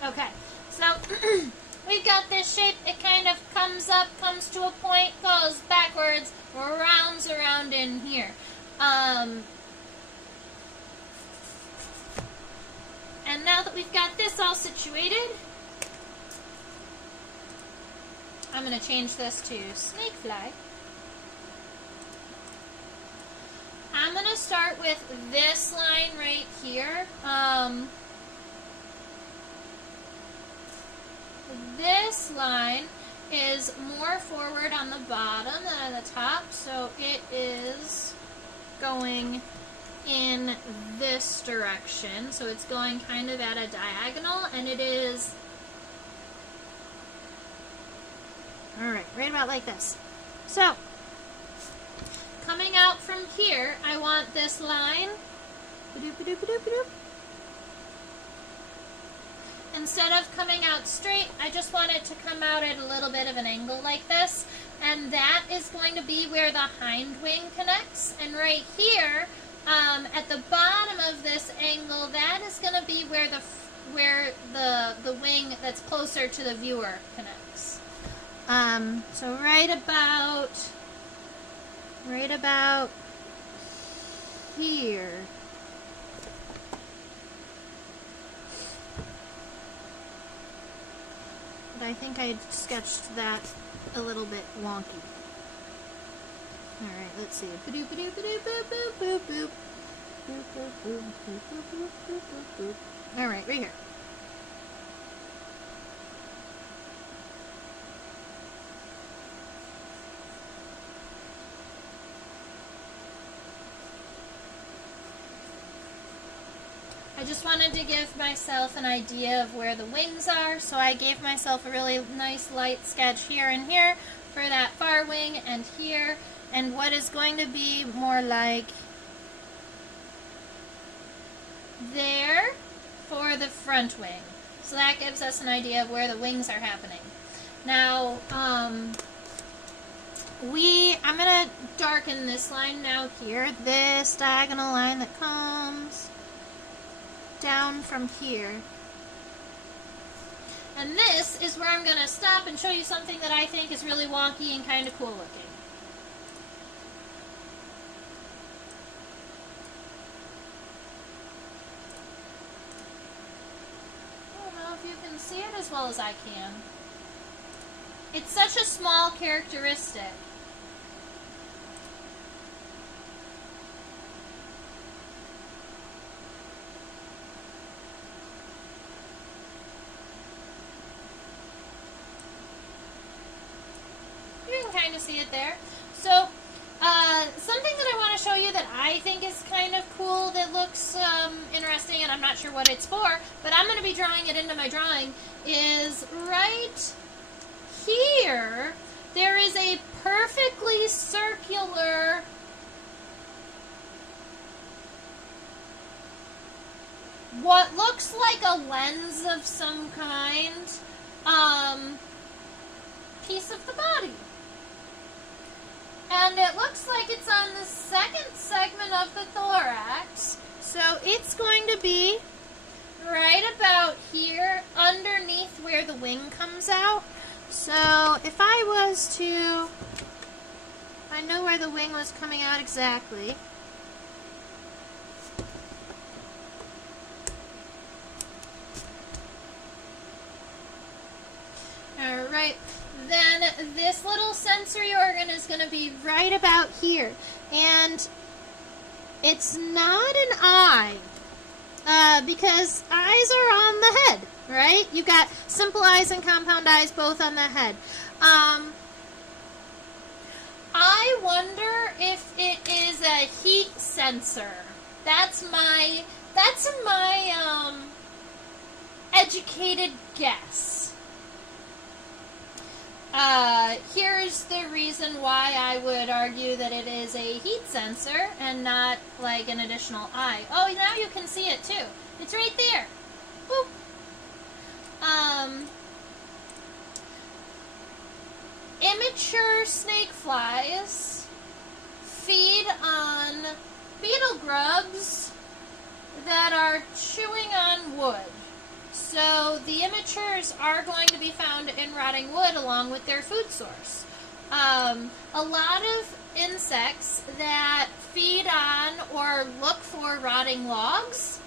Okay, so we've got this shape. It kind of comes this all situated, I'm going to change this to Snakefly. I'm going to start with this line right here. This line is more forward on the bottom than on the top, so it is going in this direction. So it's going kind of at a diagonal, and it is, alright, right about like this. So, coming out from here, I want this line, instead of coming out straight, I just want it to come out at a little bit of an angle like this, and that is going to be where the hind wing connects. And right here, at the bottom of this angle, that is going to be where the wing that's closer to the viewer connects. So right about here. But I think I sketched that a little bit wonky. Alright, let's see. Alright, right here. I just wanted to give myself an idea of where the wings are, so I gave myself a really nice light sketch here and here for that far wing, and here, and what is going to be more like there for the front wing. So that gives us an idea of where the wings are happening. Now, I'm going to darken this line now here, this diagonal line that comes down from here. And this is where I'm going to stop and show you something that I think is really wonky and kind of cool looking. I don't know if you can see it as well as I can. It's such a small characteristic. Kind of see it there. So something that I want to show you that I think is kind of cool, that looks interesting, and I'm not sure what it's for, but I'm going to be drawing it into my drawing, is right here there is a perfectly circular what looks like a lens of some kind piece of the body. And it looks like it's on the second segment of the thorax. So it's going to be right about here, underneath where the wing comes out. So if I was to, I know where the wing was coming out exactly. Alright. Then this little sensory organ is going to be right about here. And it's not an eye, because eyes are on the head, right? You've got simple eyes and compound eyes both on the head. I wonder if it is a heat sensor. That's my educated guess. Here's the reason why I would argue that it is a heat sensor and not like an additional eye. Oh, now you can see it too. It's right there. Boop. Immature snakeflies feed on beetle grubs that are chewing on wood. So the immatures are going to be found in rotting wood along with their food source. A lot of insects that feed on or look for rotting logs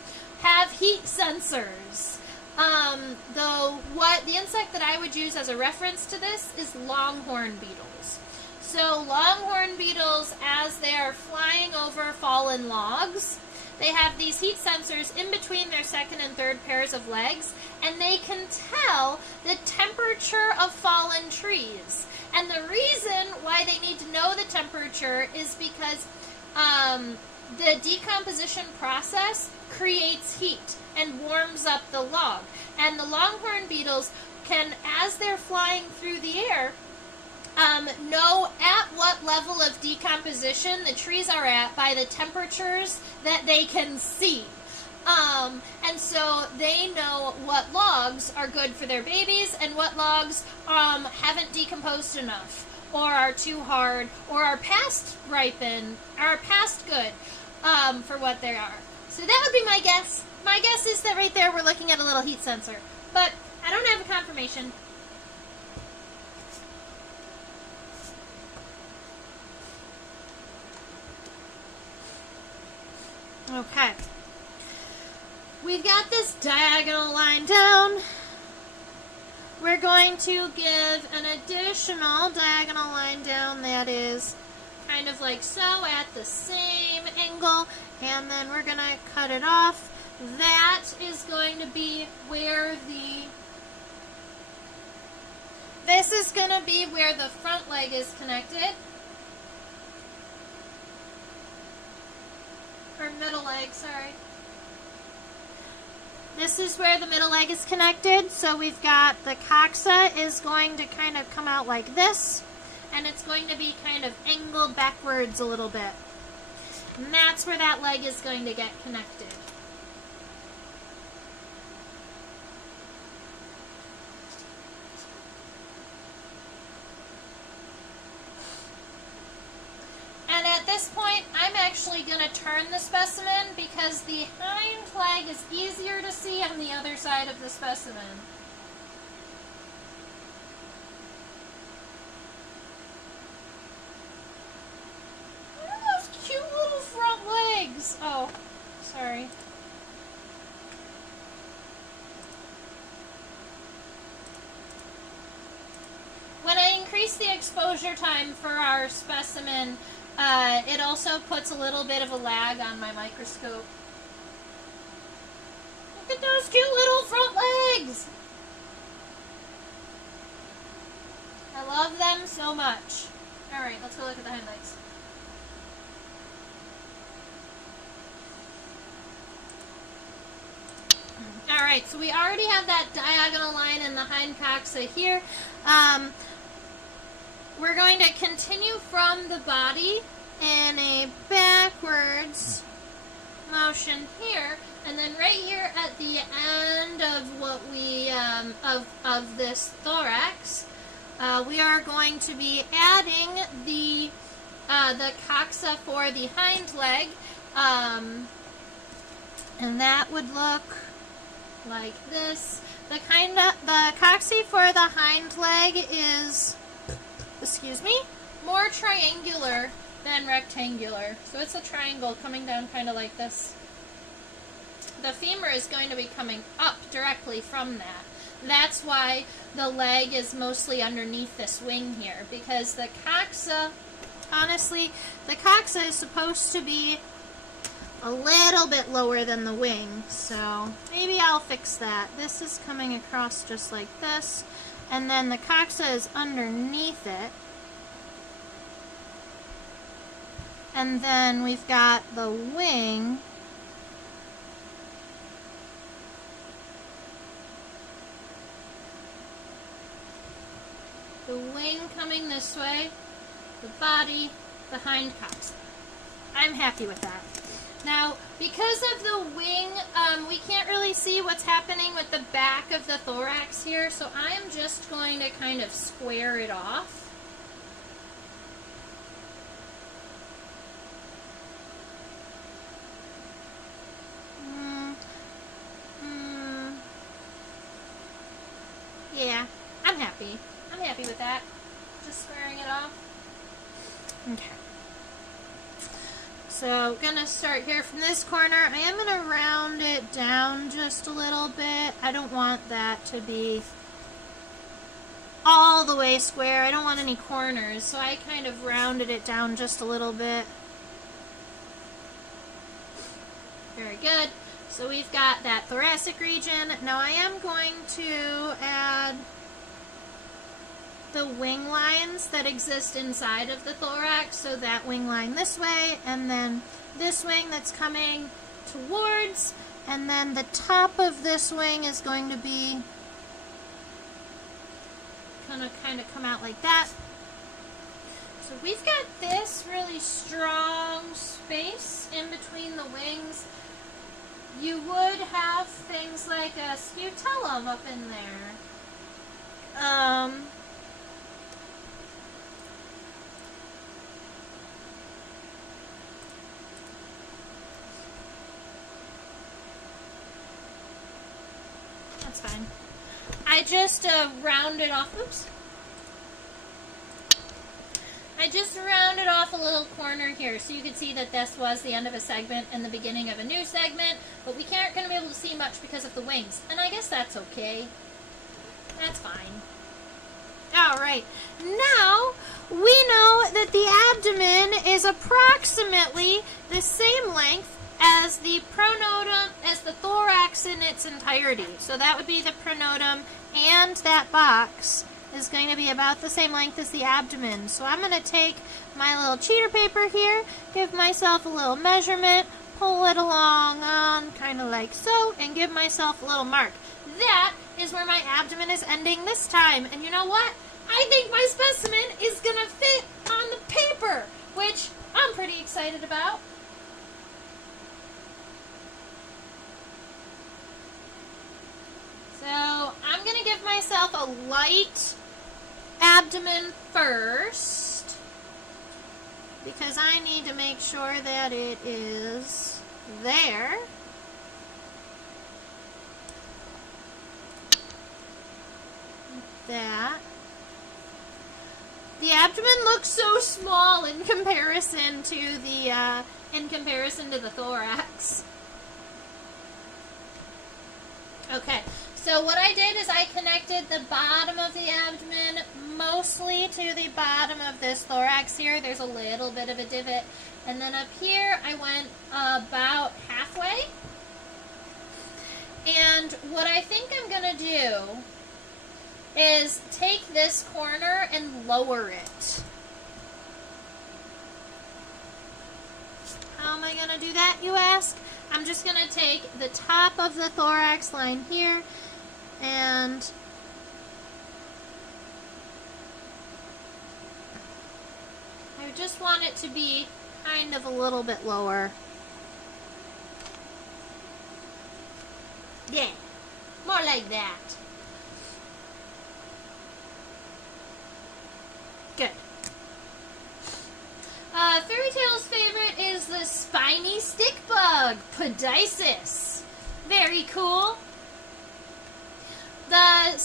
have heat sensors. The insect that I would use as a reference to this is longhorn beetles. So longhorn beetles, as they are flying over fallen logs, they have these heat sensors in between their second and third pairs of legs, and they can tell the temperature of fallen trees. And the reason why they need to know the temperature is because the decomposition process creates heat and warms up the log. And the longhorn beetles can, as they're flying through the air, know at what level of decomposition the trees are at by the temperatures that they can see. And so they know what logs are good for their babies and what logs haven't decomposed enough, or are too hard, or are past ripen, are past good for what they are. So that would be my guess. My guess is that right there we're looking at a little heat sensor, but I don't have a confirmation. Okay. We've got this diagonal line down. We're going to give an additional diagonal line down that is kind of like so at the same angle, and then we're going to cut it off. That is going to be where this is going to be where the front leg is connected. Or middle leg, sorry. This is where the middle leg is connected. So we've got the coxa is going to kind of come out like this, and it's going to be kind of angled backwards a little bit. And that's where that leg is going to get connected. And at this point, I'm actually going to turn the specimen because the hind leg is easier to see on the other side of the specimen. What are those cute little front legs? Oh, sorry. When I increase the exposure time for our specimen, it also puts a little bit of a lag on my microscope. Look at those cute little front legs! I love them so much. Alright, let's go look at the hind legs. Alright, so we already have that diagonal line in the hind coxa here. We're going to continue from the body in a backwards motion here, and then right here at the end of what we of this thorax, we are going to be adding the coxa for the hind leg, and that would look like this. The coxa for the hind leg is, excuse me, more triangular than rectangular. So it's a triangle coming down kind of like this. The femur is going to be coming up directly from that. That's why the leg is mostly underneath this wing here, because the coxa, honestly, the coxa is supposed to be a little bit lower than the wing. So maybe I'll fix that. This is coming across just like this, and then the coxa is underneath it. And then we've got the wing. The wing coming this way, the body, the hind coxa. I'm happy with that. Now, because of the wing, we can't really see what's happening with the back of the thorax here, so I am just going to kind of square it off. Yeah, I'm happy. I'm happy with that. Just squaring it off. Okay. So gonna start here from this corner. I am gonna round it down just a little bit. I don't want that to be all the way square. I don't want any corners, so I kind of rounded it down just a little bit. Very good. So we've got that thoracic region. Now I am going to add the wing lines that exist inside of the thorax. So that wing line this way, and then this wing that's coming towards, and then the top of this wing is going to be gonna kind of come out like that. So we've got this really strong space in between the wings. You would have things like a scutellum up in there. That's fine. I just rounded off, oops. I just rounded off a little corner here so you can see that this was the end of a segment and the beginning of a new segment, but we aren't going to be able to see much because of the wings, and I guess that's okay. That's fine. Alright, now we know that the abdomen is approximately the same length as the pronotum, as the thorax in its entirety. So that would be the pronotum, and that box is going to be about the same length as the abdomen. So I'm going to take my little cheater paper here, give myself a little measurement, pull it along on kind of like so, and give myself a little mark. That is where my abdomen is ending this time. And you know what? I think my specimen is going to fit on the paper, which I'm pretty excited about. So I'm going to give myself a light abdomen first, because I need to make sure that it is there. That. The abdomen looks so small in comparison to the thorax. Okay, so what I did is I connected the bottom of the abdomen mostly to the bottom of this thorax here. There's a little bit of a divot. And then up here I went about halfway. And what I think I'm going to do is take this corner and lower it. How am I going to do that, you ask? I'm just going to take the top of the thorax line here, and I just want it to be kind of a little bit lower. Yeah, more like that. Good. Fairy Tale's favorite is the spiny stick bug, Podisis. Very cool. The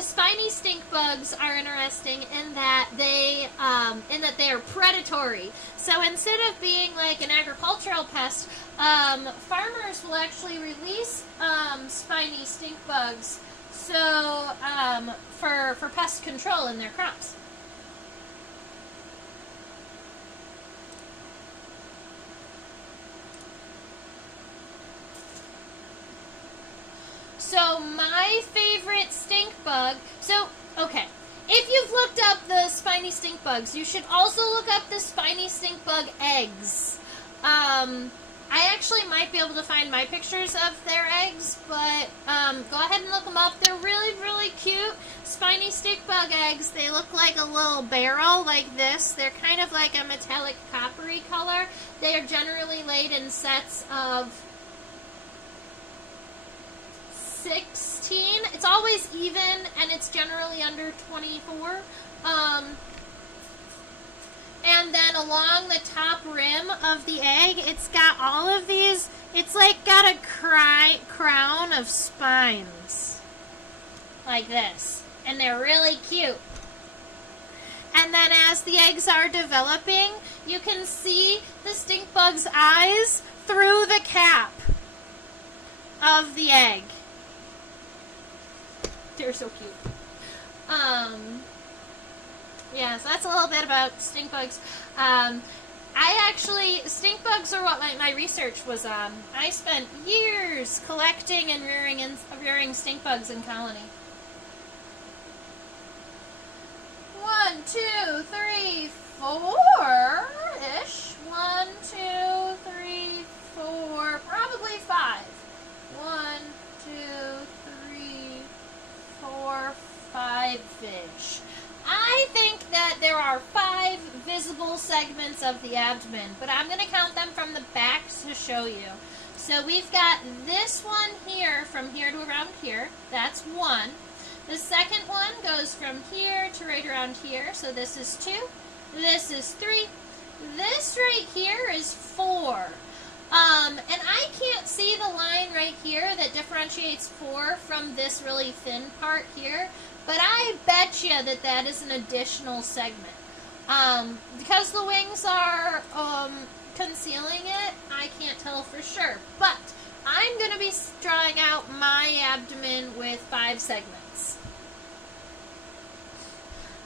spiny stink bugs are interesting in that they are predatory. So instead of being like an agricultural pest, farmers will actually release spiny stink bugs so for pest control in their crops. So my favorite stink bug, okay, if you've looked up the spiny stink bugs, you should also look up the spiny stink bug eggs. I actually might be able to find my pictures of their eggs, but go ahead and look them up. They're really, really cute spiny stink bug eggs. They look like a little barrel like this. They're kind of like a metallic coppery color. They are generally laid in sets of 16. It's always even, and it's generally under 24. And then along the top rim of the egg, it's got all of these, it's like got a crown of spines. Like this. And they're really cute. And then as the eggs are developing, you can see the stink bug's eyes through the cap of the egg. They're so cute. Yeah, so that's a little bit about stink bugs. Stink bugs are what my research was on. I spent years collecting and rearing stink bugs in colony. 1, 2, 3, 4-ish. 1, 2, 3, 4, probably 5. 1, 2, 3, 4, 5-ish. I think that there are 5 visible segments of the abdomen, but I'm going to count them from the back to show you. So we've got this one here, from here to around here. That's 1. The second one goes from here to right around here. So this is 2. This is 3. This right here is 4. And I can't see the line right here that differentiates 4 from this really thin part here. But I bet you that that is an additional segment. Because the wings are concealing it, I can't tell for sure. But I'm going to be drawing out my abdomen with 5 segments.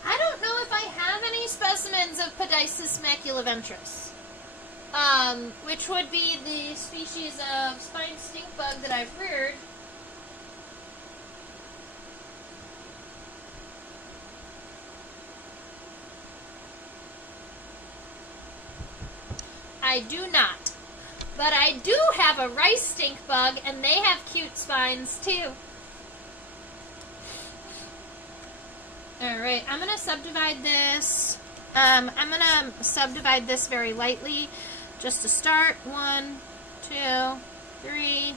I don't know if I have any specimens of Podicis maculaventris, which would be the species of spine stink bug that I've reared. I do not. But I do have a rice stink bug, and they have cute spines too. Alright, I'm going to subdivide this. I'm going to subdivide this very lightly just to start. 1, 2, 3,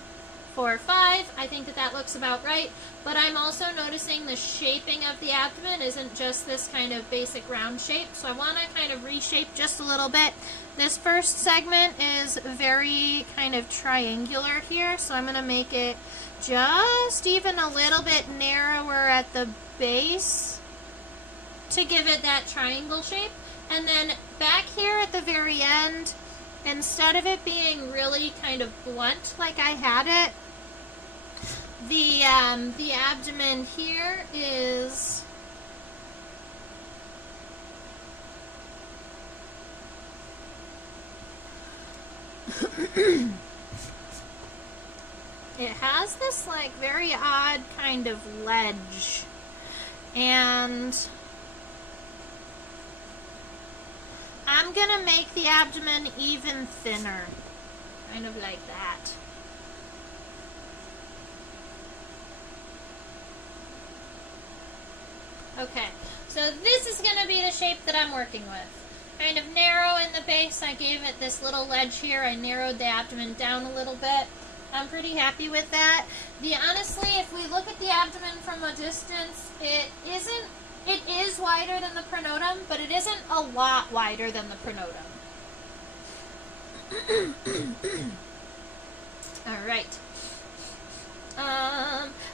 4, 5. I think that that looks about right. But I'm also noticing the shaping of the abdomen isn't just this kind of basic round shape. So I want to kind of reshape just a little bit. This first segment is very kind of triangular here. So I'm going to make it just even a little bit narrower at the base to give it that triangle shape. And then back here at the very end, instead of it being really kind of blunt like I had it, the abdomen here is it has this like very odd kind of ledge, and I'm gonna make the abdomen even thinner, kind of like that. Okay, so this is going to be the shape that I'm working with. Kind of narrow in the base. I gave it this little ledge here. I narrowed the abdomen down a little bit. I'm pretty happy with that. Honestly, if we look at the abdomen from a distance, it is wider than the pronotum, but it isn't a lot wider than the pronotum. All right.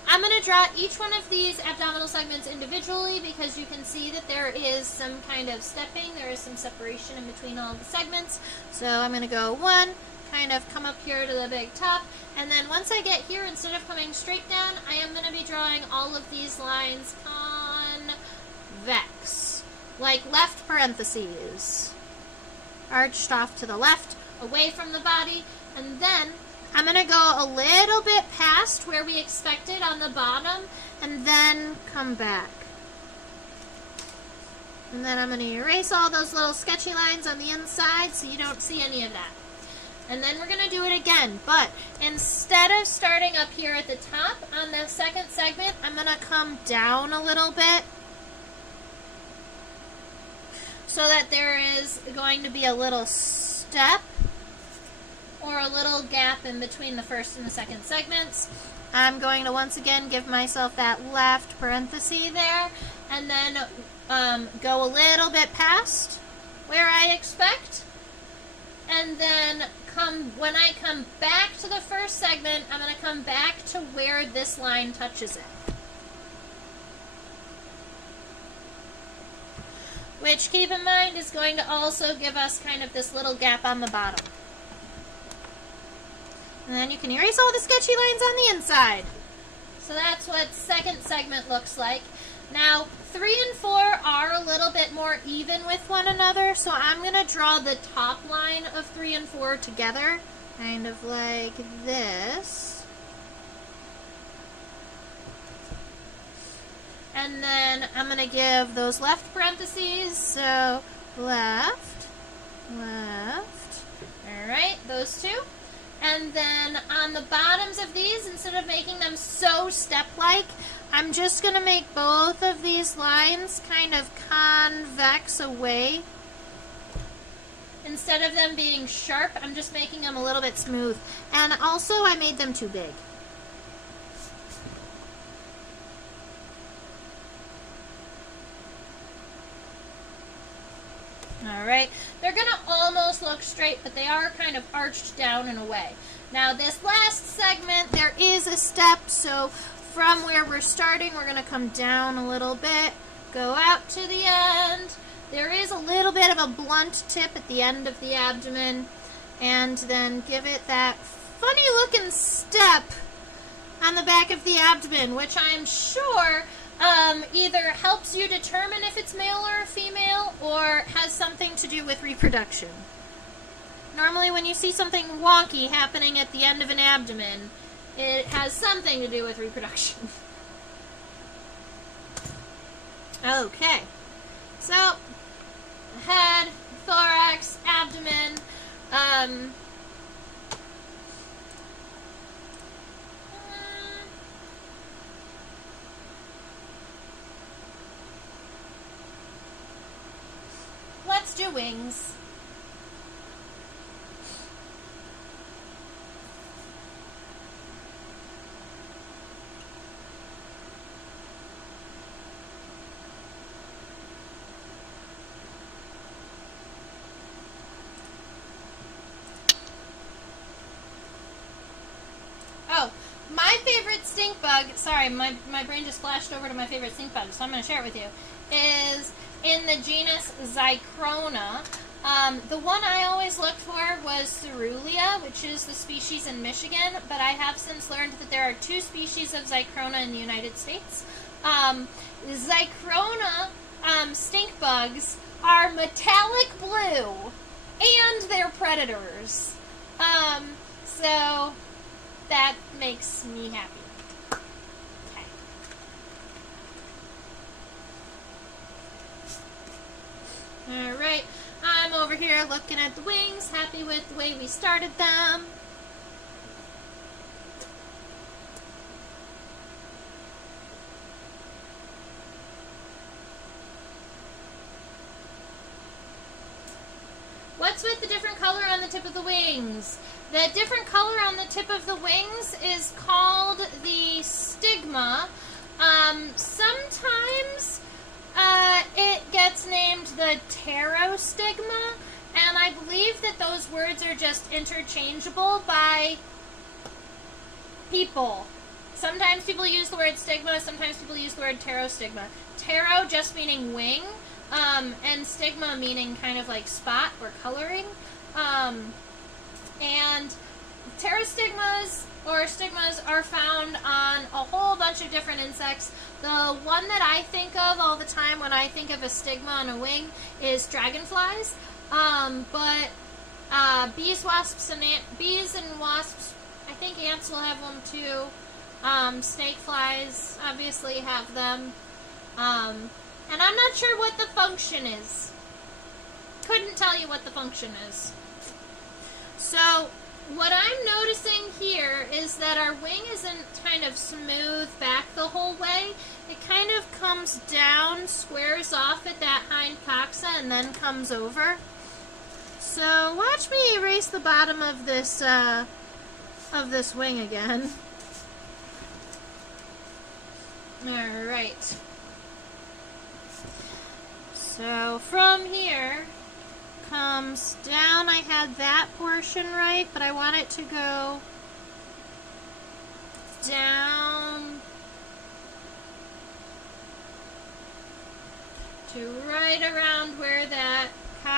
I'm going to draw each one of these abdominal segments individually because you can see that there is some kind of stepping. There is some separation in between all of the segments. So I'm going to go 1, kind of come up here to the big top. And then once I get here, instead of coming straight down, I am going to be drawing all of these lines convex, like left parentheses, arched off to the left, away from the body, and then I'm going to go a little bit past where we expected on the bottom, and then come back. And then I'm going to erase all those little sketchy lines on the inside so you don't see any of that. And then we're going to do it again, but instead of starting up here at the top on the second segment, I'm going to come down a little bit so that there is going to be a little step or a little gap in between the first and the second segments. I'm going to once again give myself that left parenthesis there, and then go a little bit past where I expect, and then when I come back to the first segment, I'm going to come back to where this line touches it. which, keep in mind, is going to also give us kind of this little gap on the bottom. And then you can erase all the sketchy lines on the inside. So that's what second segment looks like. Now, 3 and 4 are a little bit more even with one another, so I'm going to draw the top line of 3 and 4 together, kind of like this. And then I'm going to give those left parentheses, so left, left. All right, those two. And then on the bottoms of these, instead of making them so step-like, I'm just going to make both of these lines kind of convex away. Instead of them being sharp, I'm just making them a little bit smooth. And also, I made them too big. Alright, they're going to almost look straight, but they are kind of arched down in a way. Now this last segment, there is a step, so from where we're starting, we're going to come down a little bit, go out to the end. There is a little bit of a blunt tip at the end of the abdomen, and then give it that funny looking step on the back of the abdomen, which I'm sure either helps you determine if it's male or female, or has something to do with reproduction. Normally when you see something wonky happening at the end of an abdomen, it has something to do with reproduction. Okay, so head, thorax, abdomen, let's do wings. Oh, my favorite stink bug, sorry, my brain just flashed over to my favorite stink bug, so I'm going to share it with you, is in the genus Zycrona. The one I always looked for was Cerulean, which is the species in Michigan, but I have since learned that there are 2 species of Zycrona in the United States. Zycrona stink bugs are metallic blue, and they're predators. So that makes me happy. Okay. Alright, I'm over here looking at the wings, happy with the way we started them. What's with the different color on the tip of the wings? The different color on the tip of the wings is called the stigma. Sometimes it gets named the pterostigma, and I believe that those words are just interchangeable by people. Sometimes people use the word stigma, sometimes people use the word pterostigma. Ptero just meaning wing, and stigma meaning kind of like spot or coloring. And pterostigmas or stigmas are found on a whole bunch of different insects. The one that I think of all the time when I think of a stigma on a wing is dragonflies. But bees, wasps, and bees and wasps, I think ants will have them too. Snakeflies obviously have them. And I'm not sure what the function is. Couldn't tell you what the function is. So, what I'm noticing here is that our wing isn't kind of smooth back the whole way. It kind of comes down, squares off at that hind coxa, and then comes over. So, watch me erase the bottom of this wing again. Alright. So, from here comes down. I had that portion right, but I want it to go down to right around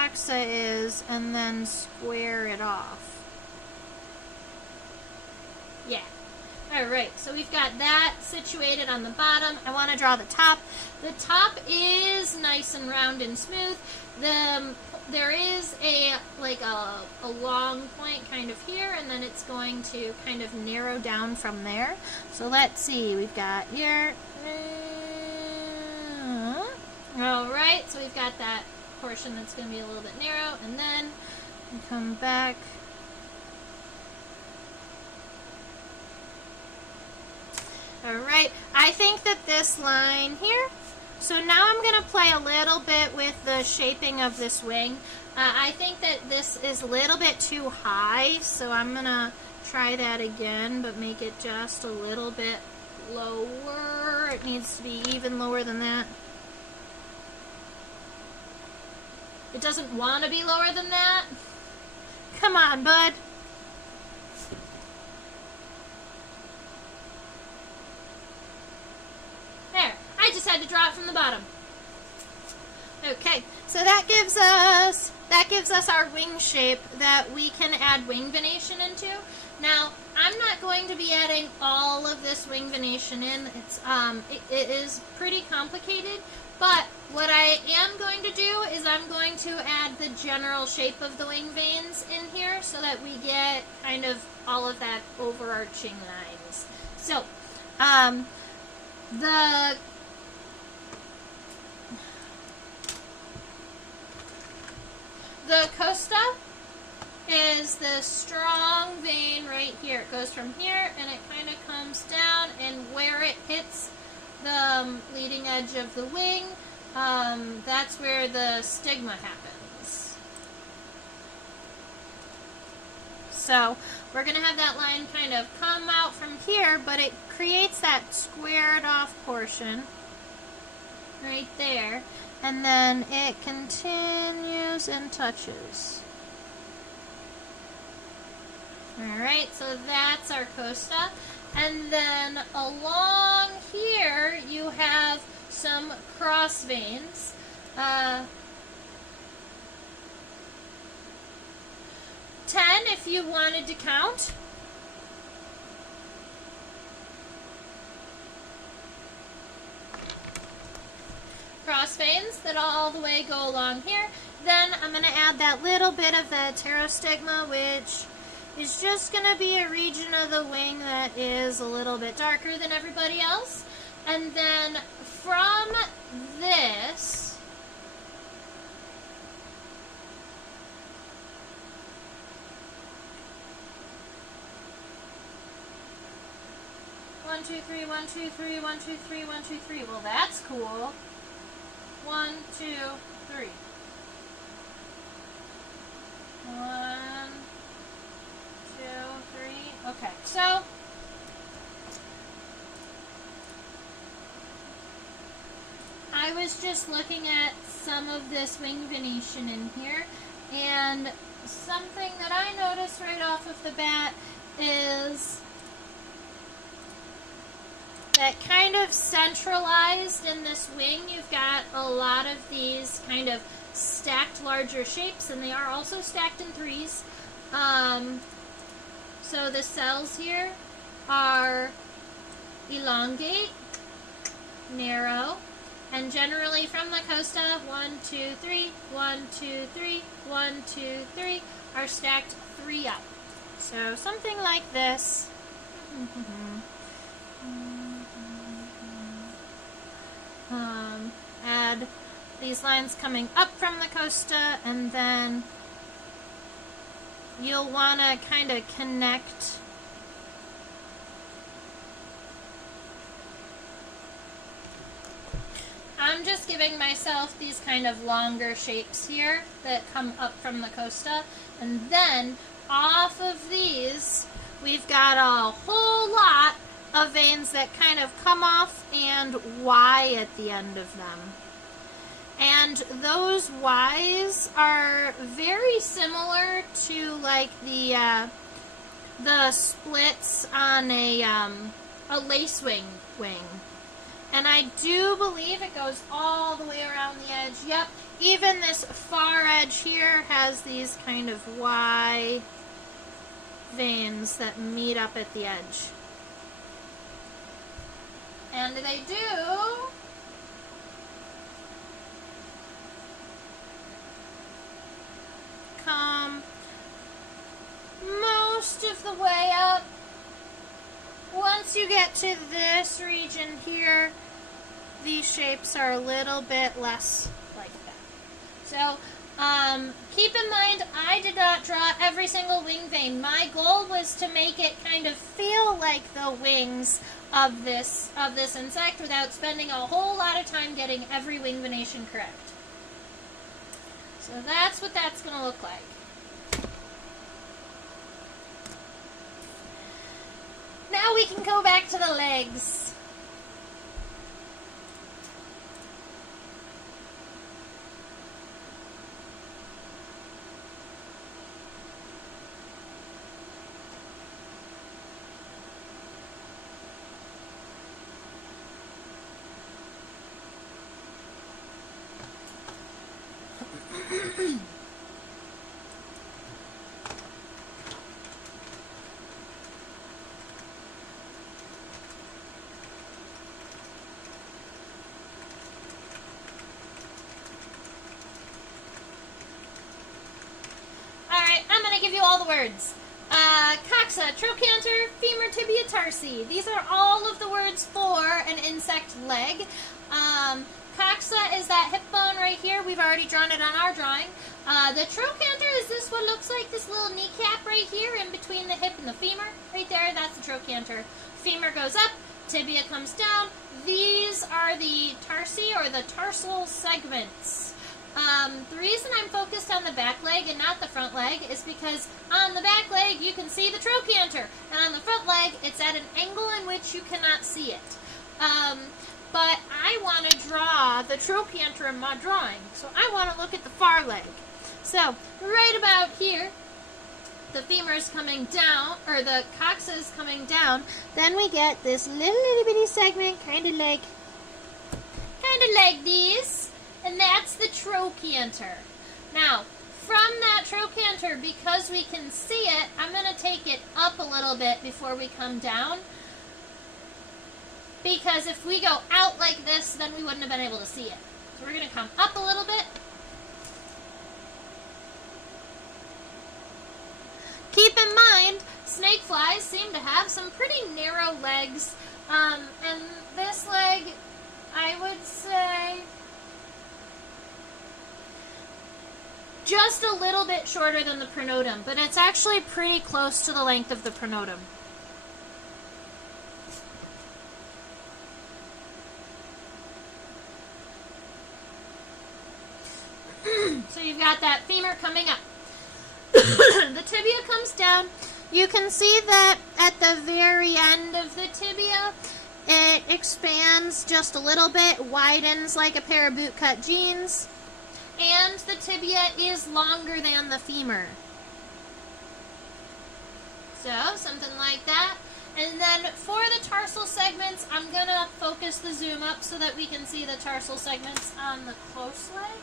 taxa is and then square it off. Yeah. Alright, so we've got that situated on the bottom. I want to draw the top. The top is nice and round and smooth. There is a long point kind of here, and then it's going to kind of narrow down from there. So let's see, we've got here. Alright, so we've got that portion that's going to be a little bit narrow, and then we come back. Alright, I think that this line here, so now I'm going to play a little bit with the shaping of this wing. I think that this is a little bit too high, so I'm going to try that again, but make it just a little bit lower. It needs to be even lower than that. It doesn't want to be lower than that. Come on, bud. There. I just had to draw it from the bottom. Okay, so that gives us our wing shape that we can add wing venation into. Now, I'm not going to be adding all of this wing venation in. It is pretty complicated, but what I am going to do is I'm going to add the general shape of the wing veins in here so that we get kind of all of that overarching lines. So, the costa is the strong vein right here. It goes from here and it kind of comes down, and where it hits the leading edge of the wing, that's where the stigma happens. So we're going to have that line kind of come out from here, but it creates that squared off portion right there, and then it continues and touches. Alright, so that's our costa. And then along here you have some cross veins. 10 if you wanted to count. Cross veins that all the way go along here. Then I'm going to add that little bit of the pterostigma, which is just going to be a region of the wing that is a little bit darker than everybody else. And then from this, one, two, three, 1, 2, 3, 1, 2, 3, 1, 2, 3. Well, that's cool. 1, 2, 3. 1, 2, 3. Okay, so I was just looking at some of this wing venation in here, and something that I noticed right off of the bat is that kind of centralized in this wing, you've got a lot of these kind of stacked larger shapes, and they are also stacked in threes. So the cells here are elongate, narrow, and generally from the costa, 1, 2, 3, 1, 2, 3, 1, 2, 3 are stacked 3 up. So something like this. Add these lines coming up from the costa, and then you'll want to kind of connect I'm just giving myself these kind of longer shapes here that come up from the costa, and then off of these we've got a whole lot of veins that kind of come off and Y at the end of them. And those Ys are very similar to like the splits on a lace wing. And I do believe it goes all the way around the edge. Yep, even this far edge here has these kind of Y veins that meet up at the edge. And they do come most of the way up. Once you get to this region here, these shapes are a little bit less like that. So keep in mind, I did not draw every single wing vein. My goal was to make it kind of feel like the wings of this insect without spending a whole lot of time getting every wing venation correct. So that's what that's going to look like. Now we can go back to the legs. Give you all the words. Coxa, trochanter, femur, tibia, tarsi. These are all of the words for an insect leg. Coxa is that hip bone right here. We've already drawn it on our drawing. The trochanter is this what looks like this little kneecap right here in between the hip and the femur. Right there, that's the trochanter. Femur goes up, tibia comes down. These are the tarsi or the tarsal segments. The reason I'm focused on the back leg and not the front leg is because on the back leg you can see the trochanter, and on the front leg it's at an angle in which you cannot see it. But I want to draw the trochanter in my drawing, so I want to look at the far leg. So right about here, the femur is coming down, or the coxa is coming down. Then we get this little bitty segment, kind of like these. And that's the trochanter. Now, from that trochanter, because we can see it, I'm going to take it up a little bit before we come down. Because if we go out like this, then we wouldn't have been able to see it. So we're going to come up a little bit. Keep in mind, snakeflies seem to have some pretty narrow legs. And this leg, I would say, just a little bit shorter than the pronotum, but it's actually pretty close to the length of the pronotum. So you've got that femur coming up. The tibia comes down. You can see that at the very end of the tibia, it expands just a little bit, widens like a pair of bootcut jeans. And the tibia is longer than the femur. So, something like that. And then for the tarsal segments, I'm going to focus the zoom up so that we can see the tarsal segments on the close leg.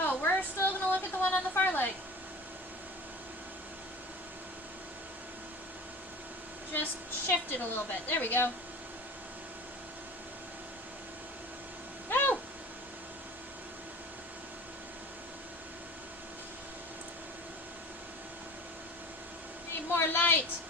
Oh, we're still going to look at the one on the far leg. Just shift it a little bit. There we go. No! Need more light.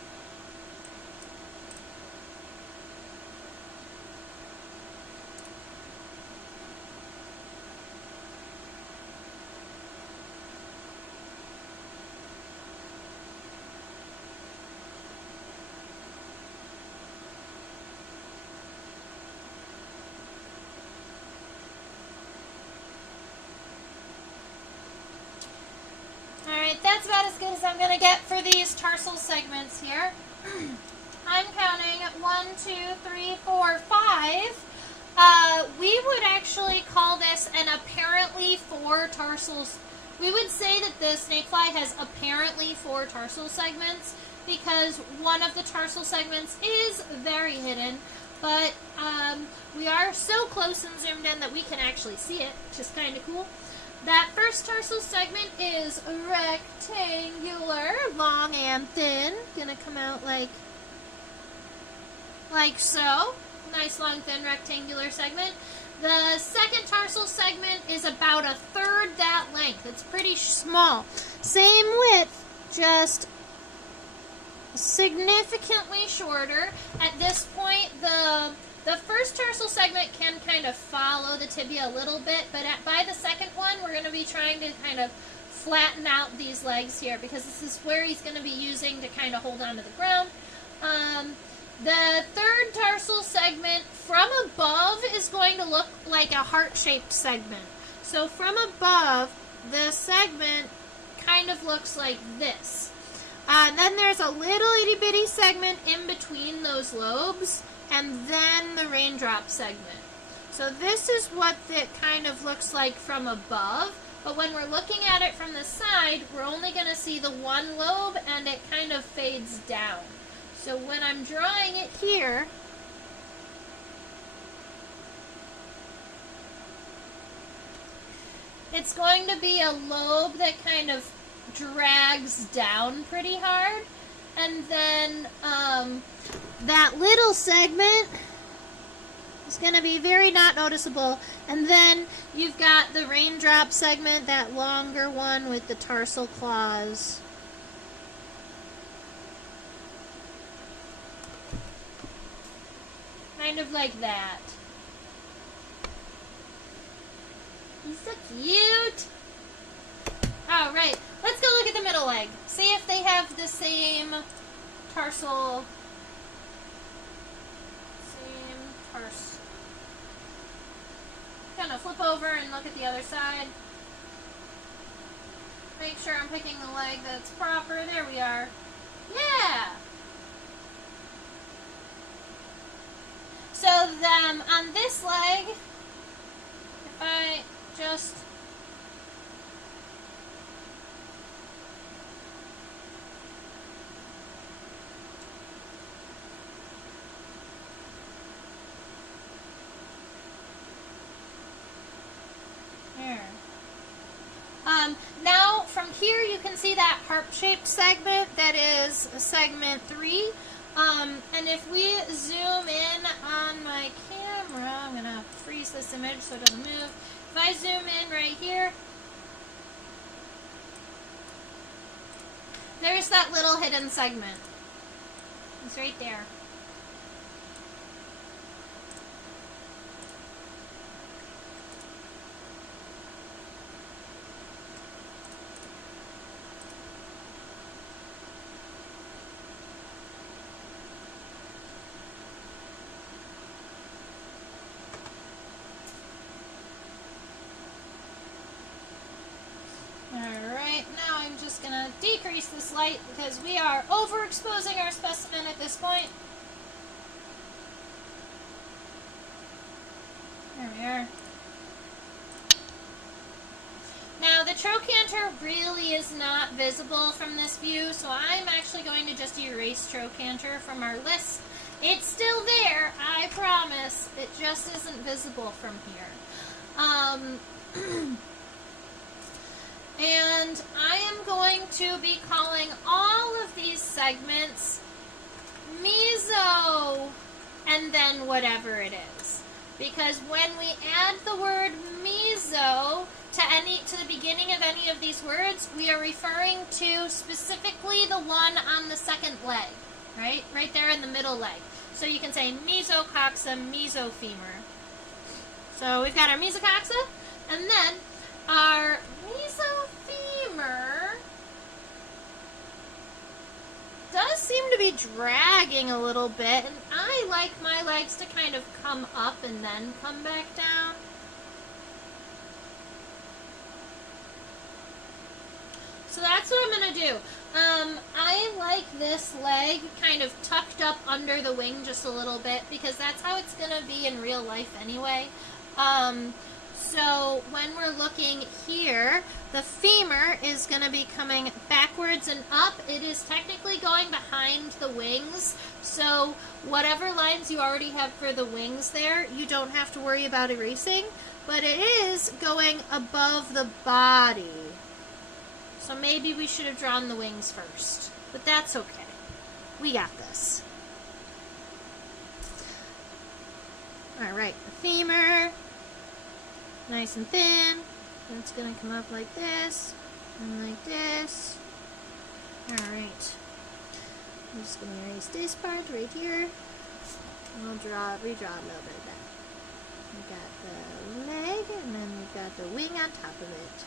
That's about as good as I'm going to get for these tarsal segments here. I'm counting 1, 2, 3, 4, 5. We would actually call this an apparently 4 tarsal We would say that the snakefly has apparently 4 tarsal segments because one of the tarsal segments is very hidden, but we are so close and zoomed in that we can actually see it, which is kind of cool. That first tarsal segment is rectangular, long and thin. Gonna come out like so. Nice long thin rectangular segment. The second tarsal segment is about 1/3 that length. It's pretty small. Same width, just significantly shorter. At this point, the first tarsal segment can kind of follow the tibia a little bit, but by the second one, we're going to be trying to kind of flatten out these legs here because this is where he's going to be using to kind of hold onto the ground. The third tarsal segment from above is going to look like a heart-shaped segment. So from above, the segment kind of looks like this. And then there's a little itty-bitty segment in between those lobes, and then the raindrop segment. So this is what it kind of looks like from above, but when we're looking at it from the side, we're only going to see the one lobe, and it kind of fades down. So when I'm drawing it here, it's going to be a lobe that kind of drags down pretty hard, and then that little segment is going to be very not noticeable, and then you've got the raindrop segment, that longer one with the tarsal claws. Kind of like that. He's so cute. All right, let's go look at the middle leg. See if they have the same tarsal. Gonna flip over and look at the other side. Make sure I'm picking the leg that's proper. There we are. Yeah. So then on this leg, if I just there. Now from here you can see that heart-shaped segment that is segment 3. And if we zoom in on my camera, I'm going to freeze this image so it doesn't move. If I zoom in right here, there's that little hidden segment. It's right there. Going to decrease this light because we are overexposing our specimen at this point. There we are. Now the trochanter really is not visible from this view, so I'm actually going to just erase trochanter from our list. It's still there, I promise. It just isn't visible from here. And I am going to be calling all of these segments meso and then whatever it is. Because when we add the word meso to the beginning of any of these words, we are referring to specifically the one on the second leg, right? Right there in the middle leg. So you can say mesocoxa, mesofemur. So we've got our mesocoxa, and then our mesofemur does seem to be dragging a little bit, and I like my legs to kind of come up and then come back down. So that's what I'm going to do. I like this leg kind of tucked up under the wing just a little bit because that's how it's going to be in real life anyway. So when we're looking here, the femur is going to be coming backwards and up. It is technically going behind the wings. So whatever lines you already have for the wings there, you don't have to worry about erasing. But it is going above the body. So maybe we should have drawn the wings first. But that's okay. We got this. Alright, the femur. Nice and thin. And it's going to come up like this. And like this. Alright. I'm just going to erase this part right here. And we'll redraw a little bit of that. We got the leg, and then we've got the wing on top of it.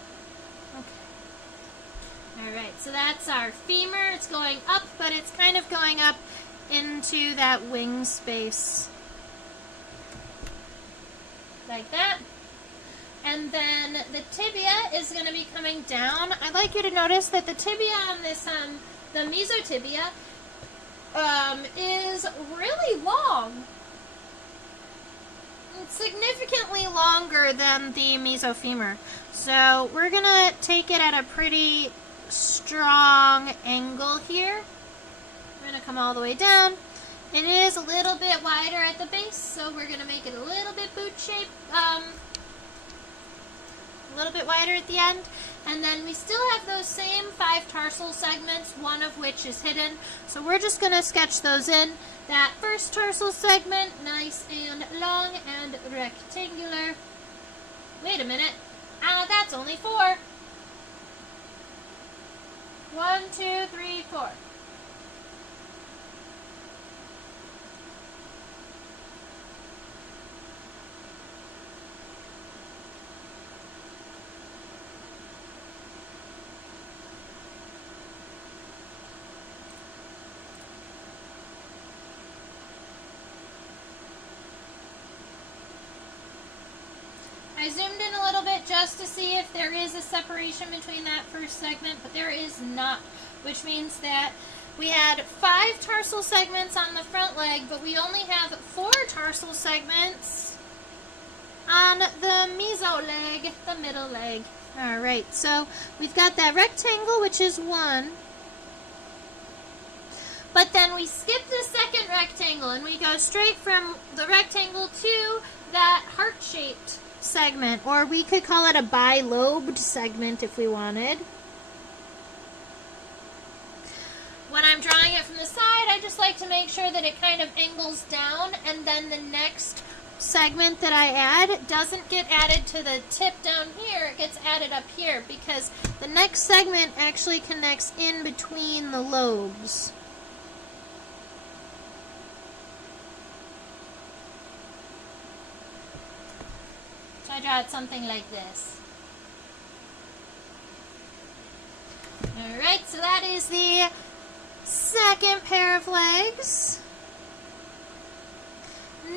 Okay. Alright, so that's our femur. It's going up, but it's kind of going up into that wing space. Like that. And then the tibia is going to be coming down. I'd like you to notice that the tibia on this, the mesotibia, is really long. It's significantly longer than the mesofemur. So we're going to take it at a pretty strong angle here. We're going to come all the way down. It is a little bit wider at the base, so we're going to make it a little bit boot shape, a little bit wider at the end. And then we still have those same 5 tarsal segments, one of which is hidden. So we're just going to sketch those in. That first tarsal segment, nice and long and rectangular. Wait a minute. That's only 4. 1, 2, 3, 4. I zoomed in a little bit just to see if there is a separation between that first segment, but there is not, which means that we had 5 tarsal segments on the front leg, but we only have 4 tarsal segments on the meso leg, the middle leg. Alright, so we've got that rectangle, which is 1. But then we skip the second rectangle, and we go straight from the rectangle to that heart-shaped segment, or we could call it a bilobed segment if we wanted. When I'm drawing it from the side, I just like to make sure that it kind of angles down, and then the next segment that I add doesn't get added to the tip down here, it gets added up here, because the next segment actually connects in between the lobes. I draw it something like this. Alright, so that is the second pair of legs.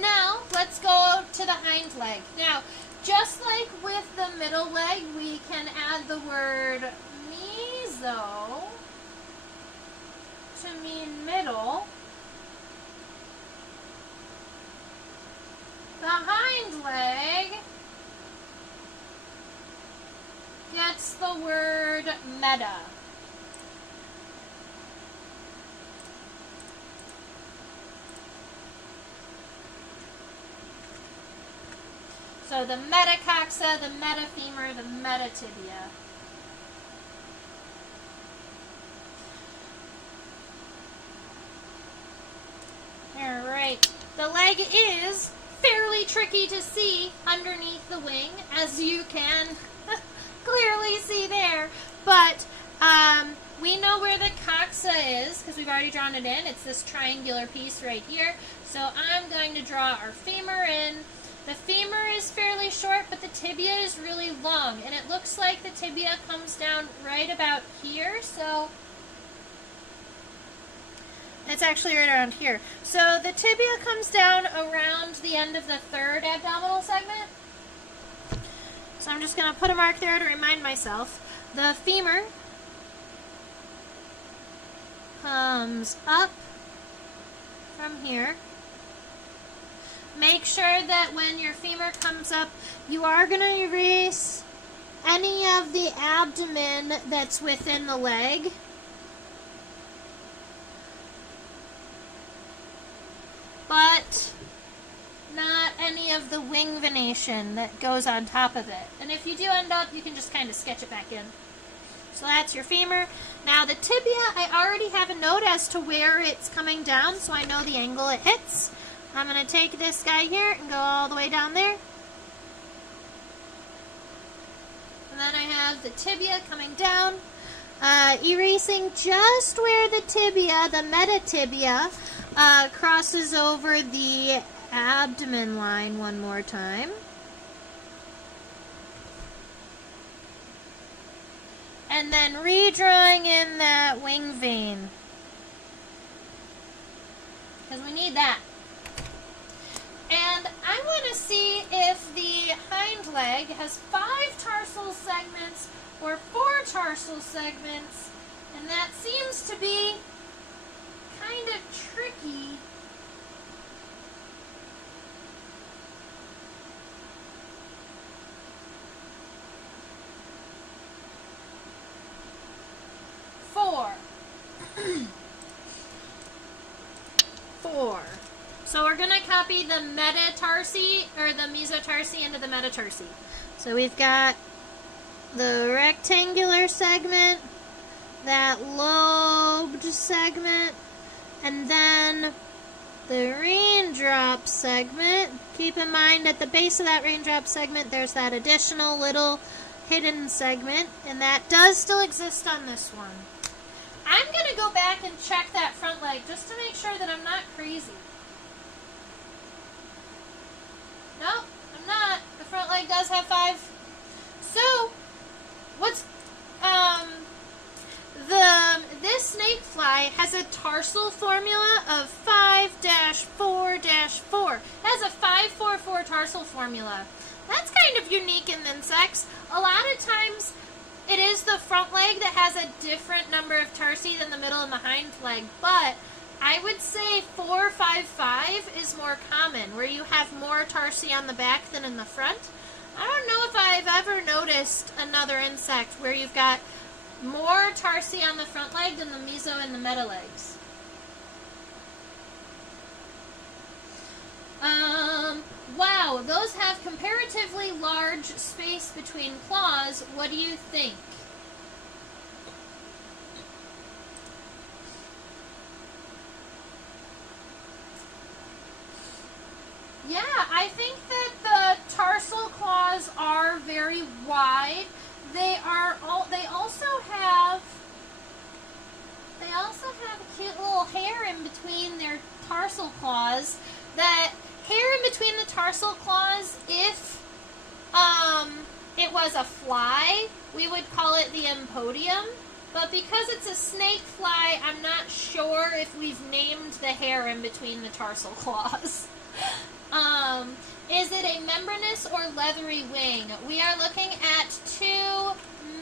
Now, let's go to the hind leg. Now, just like with the middle leg, we can add the word meso to mean middle. The hind leg gets the word meta. So the metacoxa, the metafemur, the metatibia. Alright, the leg is fairly tricky to see underneath the wing, as you can clearly see there, but we know where the coxa is because we've already drawn it in. It's this triangular piece right here. So I'm going to draw our femur in. The femur is fairly short, but the tibia is really long, and it looks like the tibia comes down right about here, so it's actually right around here. So the tibia comes down around the end of the third abdominal segment. So I'm just going to put a mark there to remind myself. The femur comes up from here. make sure that when your femur comes up, you are going to erase any of the abdomen that's within the leg. But not any of the wing venation that goes on top of it. And if you do end up, you can just kind of sketch it back in. So that's your femur. Now the tibia, I already have a note as to where it's coming down, so I know the angle it hits. I'm going to take this guy here and go all the way down there. And then I have the tibia coming down, erasing just where the tibia, the metatibia, crosses over the abdomen line one more time. And then redrawing in that wing vein, because we need that. And I want to see if the hind leg has 5 tarsal segments or 4 tarsal segments, and that seems to be kind of tricky. Four. So we're going to copy the metatarsi, or the mesotarsi, into the metatarsi. So we've got the rectangular segment, that lobed segment, and then the raindrop segment. Keep in mind at the base of that raindrop segment there's that additional little hidden segment, and that does still exist on this one. I'm going to go back and check that front leg just to make sure that I'm not crazy. Nope, I'm not. The front leg does have 5. So, what's, this snakefly has a tarsal formula of 5-4-4. It has a 5-4-4 tarsal formula. That's kind of unique in insects. A lot of times, it is the front leg that has a different number of tarsi than the middle and the hind leg, but I would say 4-5-5 is more common, where you have more tarsi on the back than in the front. I don't know if I've ever noticed another insect where you've got more tarsi on the front leg than the meso and the meta legs. Wow, those have comparatively large space between claws. What do you think? Yeah, I think that the tarsal claws are very wide. They also have a cute little hair in between their tarsal claws. That hair in between the tarsal claws, if it was a fly, we would call it the empodium. But because it's a snake fly, I'm not sure if we've named the hair in between the tarsal claws. Is it a membranous or leathery wing? We are looking at 2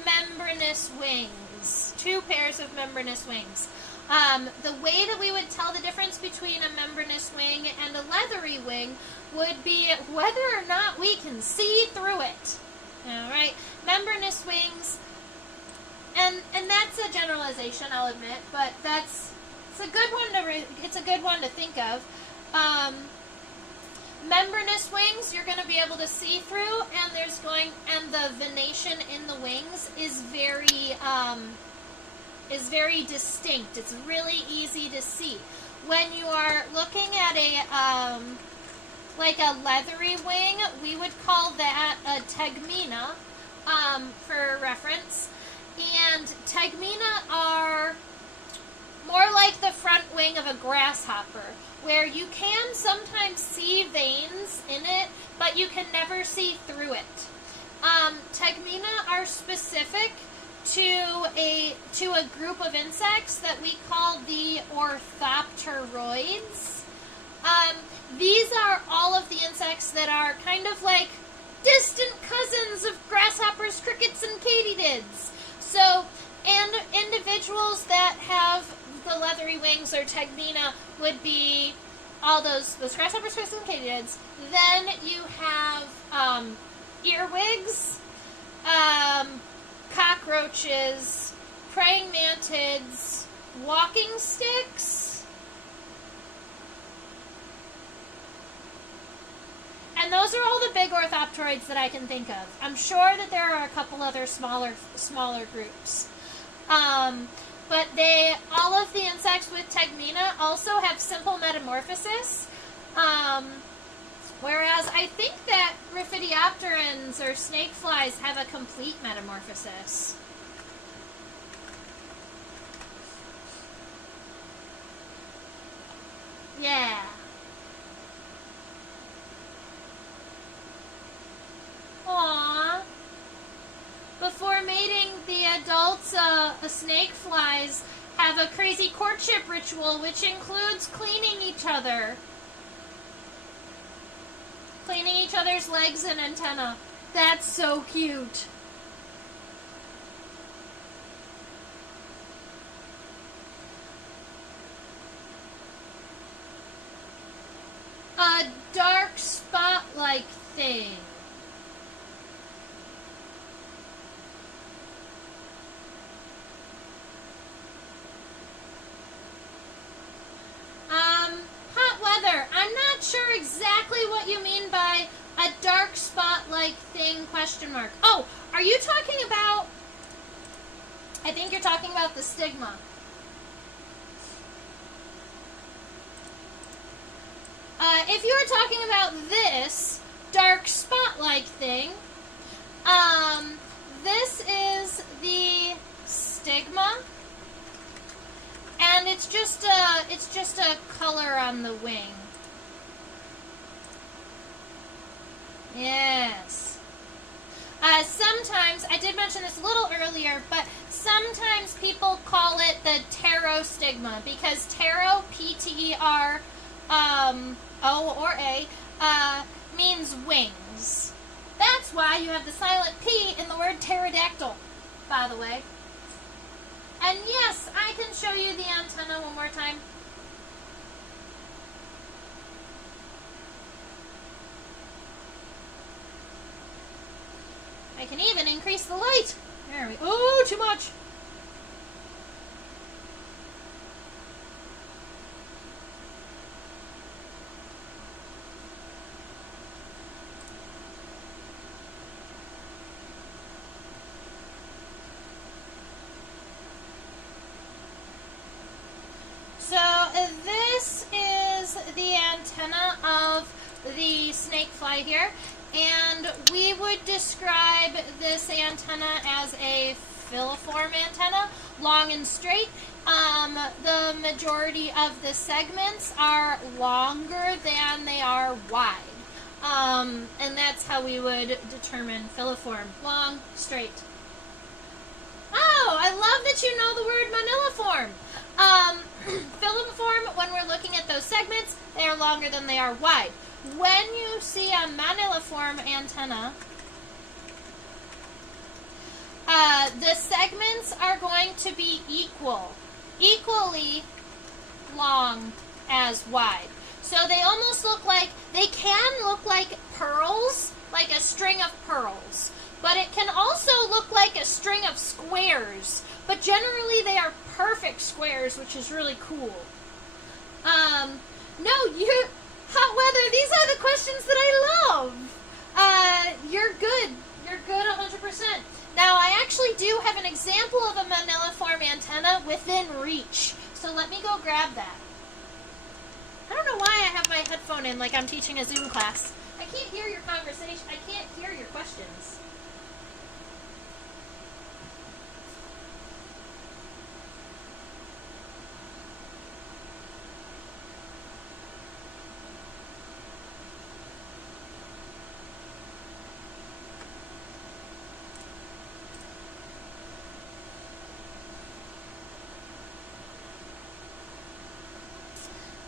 membranous wings. 2 pairs of membranous wings. The way that we would tell the difference between a membranous wing and a leathery wing would be whether or not we can see through it. Alright, membranous wings, and that's a generalization, I'll admit, but it's a good one to think of. Membranous wings, you're going to be able to see through, and the venation in the wings is very distinct. It's really easy to see. When you are looking at like a leathery wing, we would call that a tegmina, for reference. And tegmina are more like the front wing of a grasshopper, where you can sometimes see veins in it, but you can never see through it. Tegmina are specific to a group of insects that we call the orthopteroids. These are all of the insects that are kind of like distant cousins of grasshoppers, crickets, and katydids. So, and individuals that have the leathery wings or tegmina would be all those grasshoppers, crickets, and katydids. Then you have earwigs, cockroaches, praying mantids, walking sticks, and those are all the big orthopteroids that I can think of. I'm sure that there are a couple other smaller groups. But all of the insects with tegmina also have simple metamorphosis, whereas I think that Raphidiopterans or snakeflies have a complete metamorphosis. Yeah. Aww. Before mating, the adults, snakeflies, have a crazy courtship ritual, which includes cleaning each other. Cleaning each other's legs and antenna. That's so cute. A dark spot-like thing. Hot weather. I'm not sure exactly what you mean by a dark spot-like thing, question mark. Oh, are you talking about, I think you're talking about the stigma. If you were talking about this dark spot-like thing, this is the stigma. And it's just a color on the wing. Yes. Sometimes, I did mention this a little earlier, but sometimes people call it the pterostigma because ptero, P-T-E-R, O or A, means wings. That's why you have the silent P in the word pterodactyl, by the way. And yes, I can show you the antenna one more time. I can even increase the light. There we go. Oh, too much. So this is the antenna of the snakefly here, and we would describe this antenna as a filiform antenna, long and straight. The majority of the segments are longer than they are wide, and that's how we would determine filiform, long, straight. Oh, I love that you know the word maniliform. Filiform, when we're looking at those segments, they are longer than they are wide. When you see a maniliform antenna, the segments are going to be equally long as wide. So they almost look like, they can look like pearls, like a string of pearls. But it can also look like a string of squares. But generally they are perfect squares, which is really cool. No, hot weather, these are the questions that I love. You're good. You're good 100%. Now, I actually do have an example of a maniliform antenna within reach. So let me go grab that. I don't know why I have my headphone in like I'm teaching a Zoom class. I can't hear your conversation. I can't hear your questions.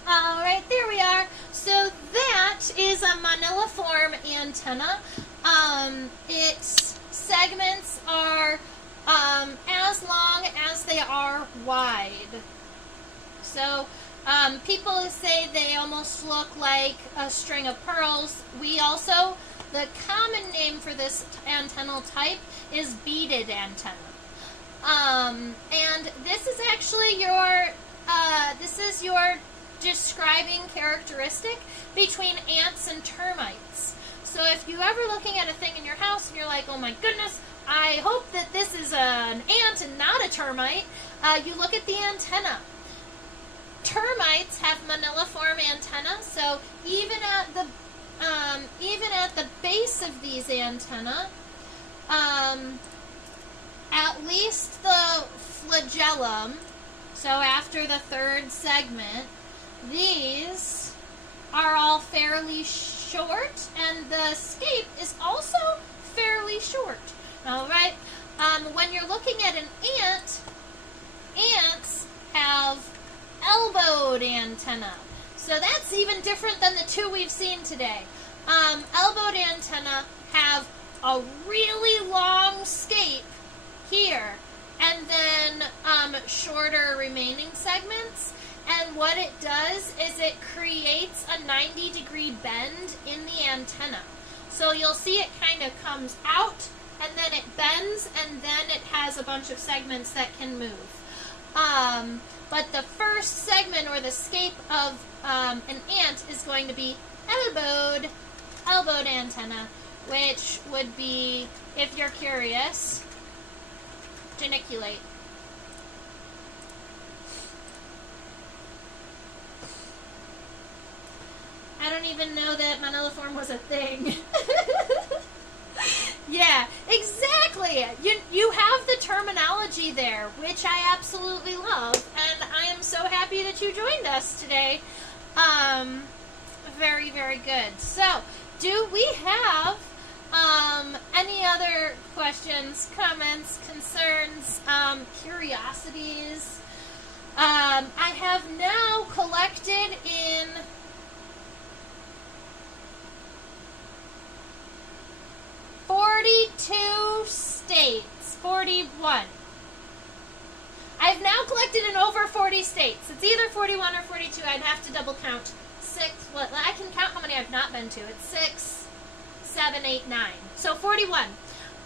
Alright, there we are. So that is a maniliform antenna. Its segments are as long as they are wide. So People say they almost look like a string of pearls. The common name for this antennal type is beaded antenna. And this is actually your describing characteristic between ants and termites. So if you're ever looking at a thing in your house and you're like, oh my goodness, I hope that this is an ant and not a termite, you look at the antenna. Termites have maniliform antenna, so even at the base of these antennae, at least the flagellum, so after the third segment, these are all fairly short, and the scape is also fairly short. All right. When you're looking at an ant, ants have elbowed antenna. So that's even different than the two we've seen today. Elbowed antenna have a really long scape here, and then shorter remaining segments. And what it does is it creates a 90-degree bend in the antenna. So you'll see it kind of comes out, and then it bends, and then it has a bunch of segments that can move. But the first segment, or the scape of an ant, is going to be elbowed antenna, which would be, if you're curious, geniculate. I don't even know that maniliform was a thing. Yeah, exactly. You have the terminology there, which I absolutely love, and I am so happy that you joined us today. Very, very good. So, do we have any other questions, comments, concerns, curiosities? I have now collected in 42 states, 41. I've now collected in over 40 states. It's either 41 or 42. I'd have to double count. Well, I can count how many I've not been to. It's 6, 7, 8, 9. So 41.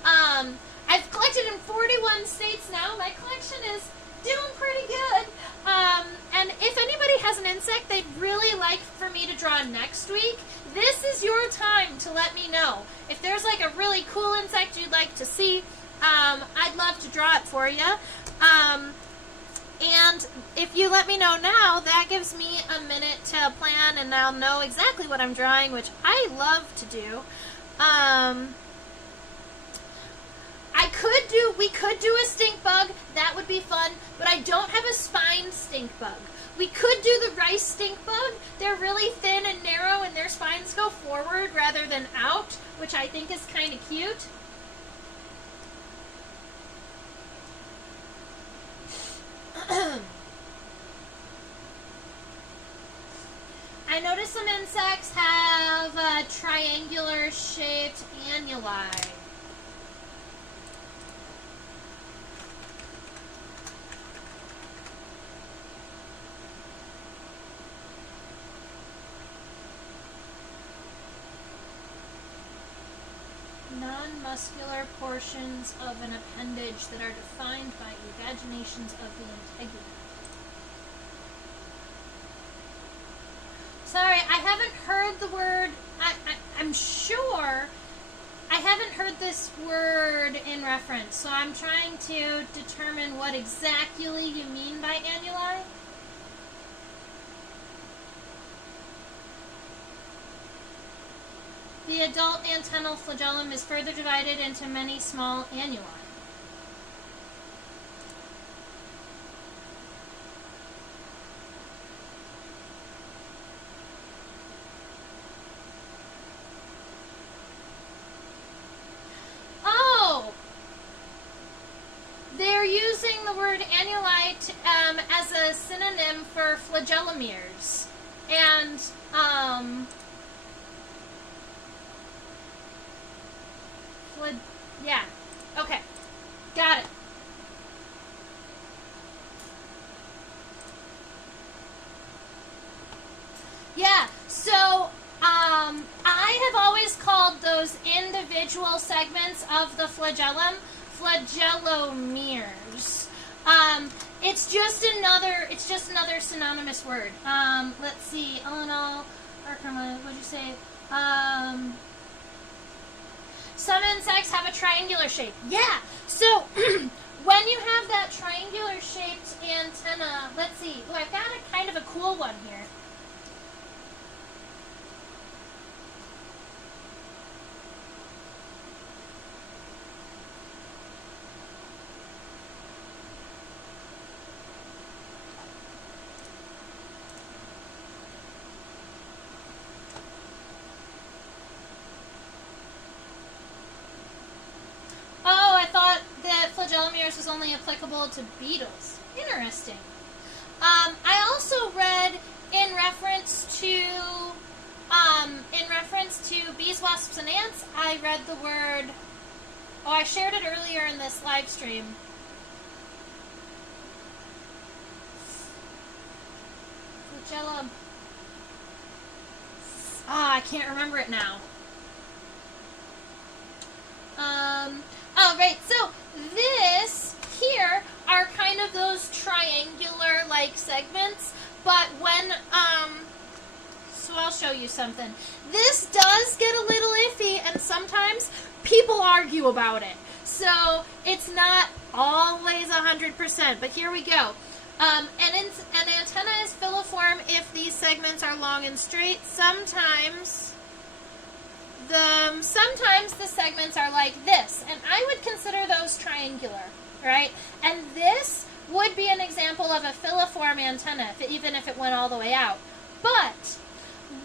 I've collected in 41 states now. My collection is doing pretty good. And if anybody has an insect they'd really like for me to draw next week, this is your time to let me know. If there's like a really cool insect you'd like to see, I'd love to draw it for you. And if you let me know now, that gives me a minute to plan, and I'll know exactly what I'm drawing, which I love to do. We could do a stink bug. That would be fun, but I don't have a spined stink bug. We could do the rice stink bug. They're really thin and narrow, and their spines go forward rather than out, which I think is kind of cute. I noticed some insects have triangular shaped annuli. Non-muscular portions of an appendage that are defined by evaginations of the integument. Sorry, I haven't heard the word, I'm sure I haven't heard this word in reference, so I'm trying to determine what exactly you mean by annuli. The adult antennal flagellum is further divided into many small annuli. Oh! They're using the word annuli as a synonym for flagellomeres. And, yeah. Okay. Got it. I have always called those individual segments of the flagellum flagellomeres. It's just another synonymous word. Let's see, all in all, what'd you say? Some insects have a triangular shape. Yeah. So when you have that triangular shaped antenna, let's see. Oh, I've got a kind of a cool one here. Flagellomeres was only applicable to beetles. Interesting. I also read in reference to bees, wasps, and ants. I read the word. Oh, I shared it earlier in this live stream. Flagellum. I can't remember it now. Oh, right. So this here are kind of those triangular-like segments, but when, so I'll show you something. This does get a little iffy, and sometimes people argue about it. So it's not always 100%, but here we go. An antenna is filiform if these segments are long and straight. Sometimes the segments are like this, and I would consider those triangular, right? And this would be an example of a filiform antenna, even if it went all the way out. But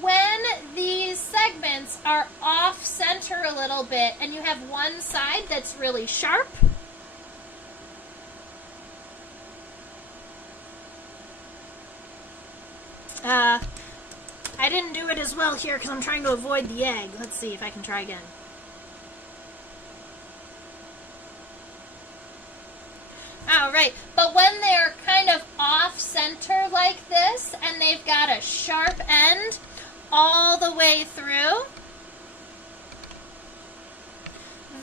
when these segments are off center a little bit, and you have one side that's really sharp, I didn't do it as well here because I'm trying to avoid the egg. Let's see if I can try again. All right, but when they're kind of off center like this and they've got a sharp end all the way through,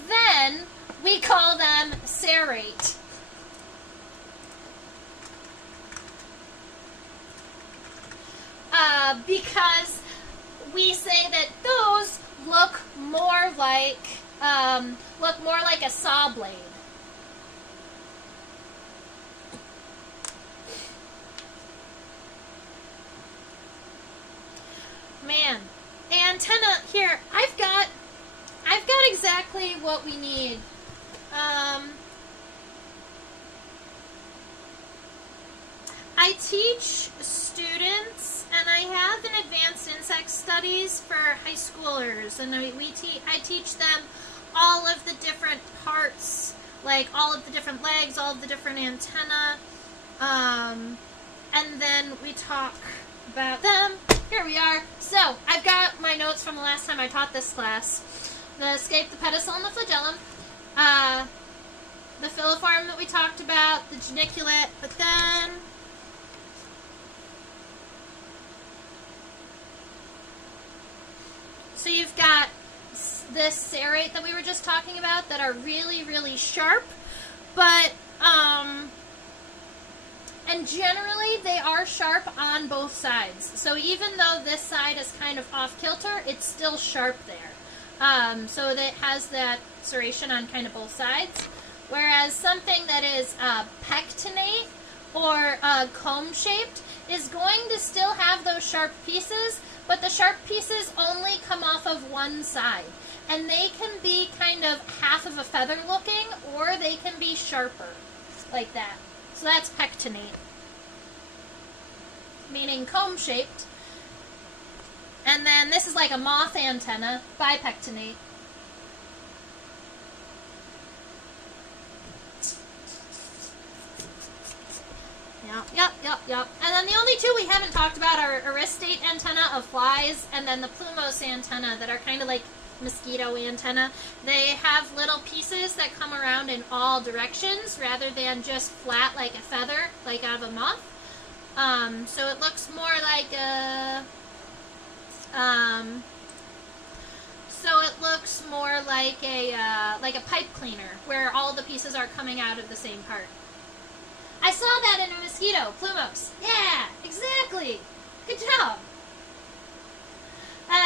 then we call them serrate. Because we say that those look more like a saw blade. Man, antenna here. I've got exactly what we need. I teach students, and I have an advanced insect studies for high schoolers, and I teach them all of the different parts, like all of the different legs, all of the different antenna, and then we talk about them. Here we are. So I've got my notes from the last time I taught this class. The scape, the pedicel, and the flagellum. The filiform that we talked about, the geniculate, but then so you've got this serrate that we were just talking about that are really, really sharp, but and generally they are sharp on both sides. So even though this side is kind of off kilter, it's still sharp there. So that has that serration on kind of both sides. Whereas something that is pectinate or comb-shaped is going to still have those sharp pieces, but the sharp pieces only come off of one side. And they can be kind of half of a feather looking, or they can be sharper, like that. So that's pectinate, meaning comb-shaped. And then this is like a moth antenna, bipectinate. Yep. And then the only two we haven't talked about are aristate antenna of flies, and then the plumose antenna that are kind of like mosquito antenna. They have little pieces that come around in all directions rather than just flat like a feather, like out of a moth. So it looks more like a so it looks more like a pipe cleaner, where all the pieces are coming out of the same part. I saw that in a mosquito, plumose. Yeah, exactly. Good job.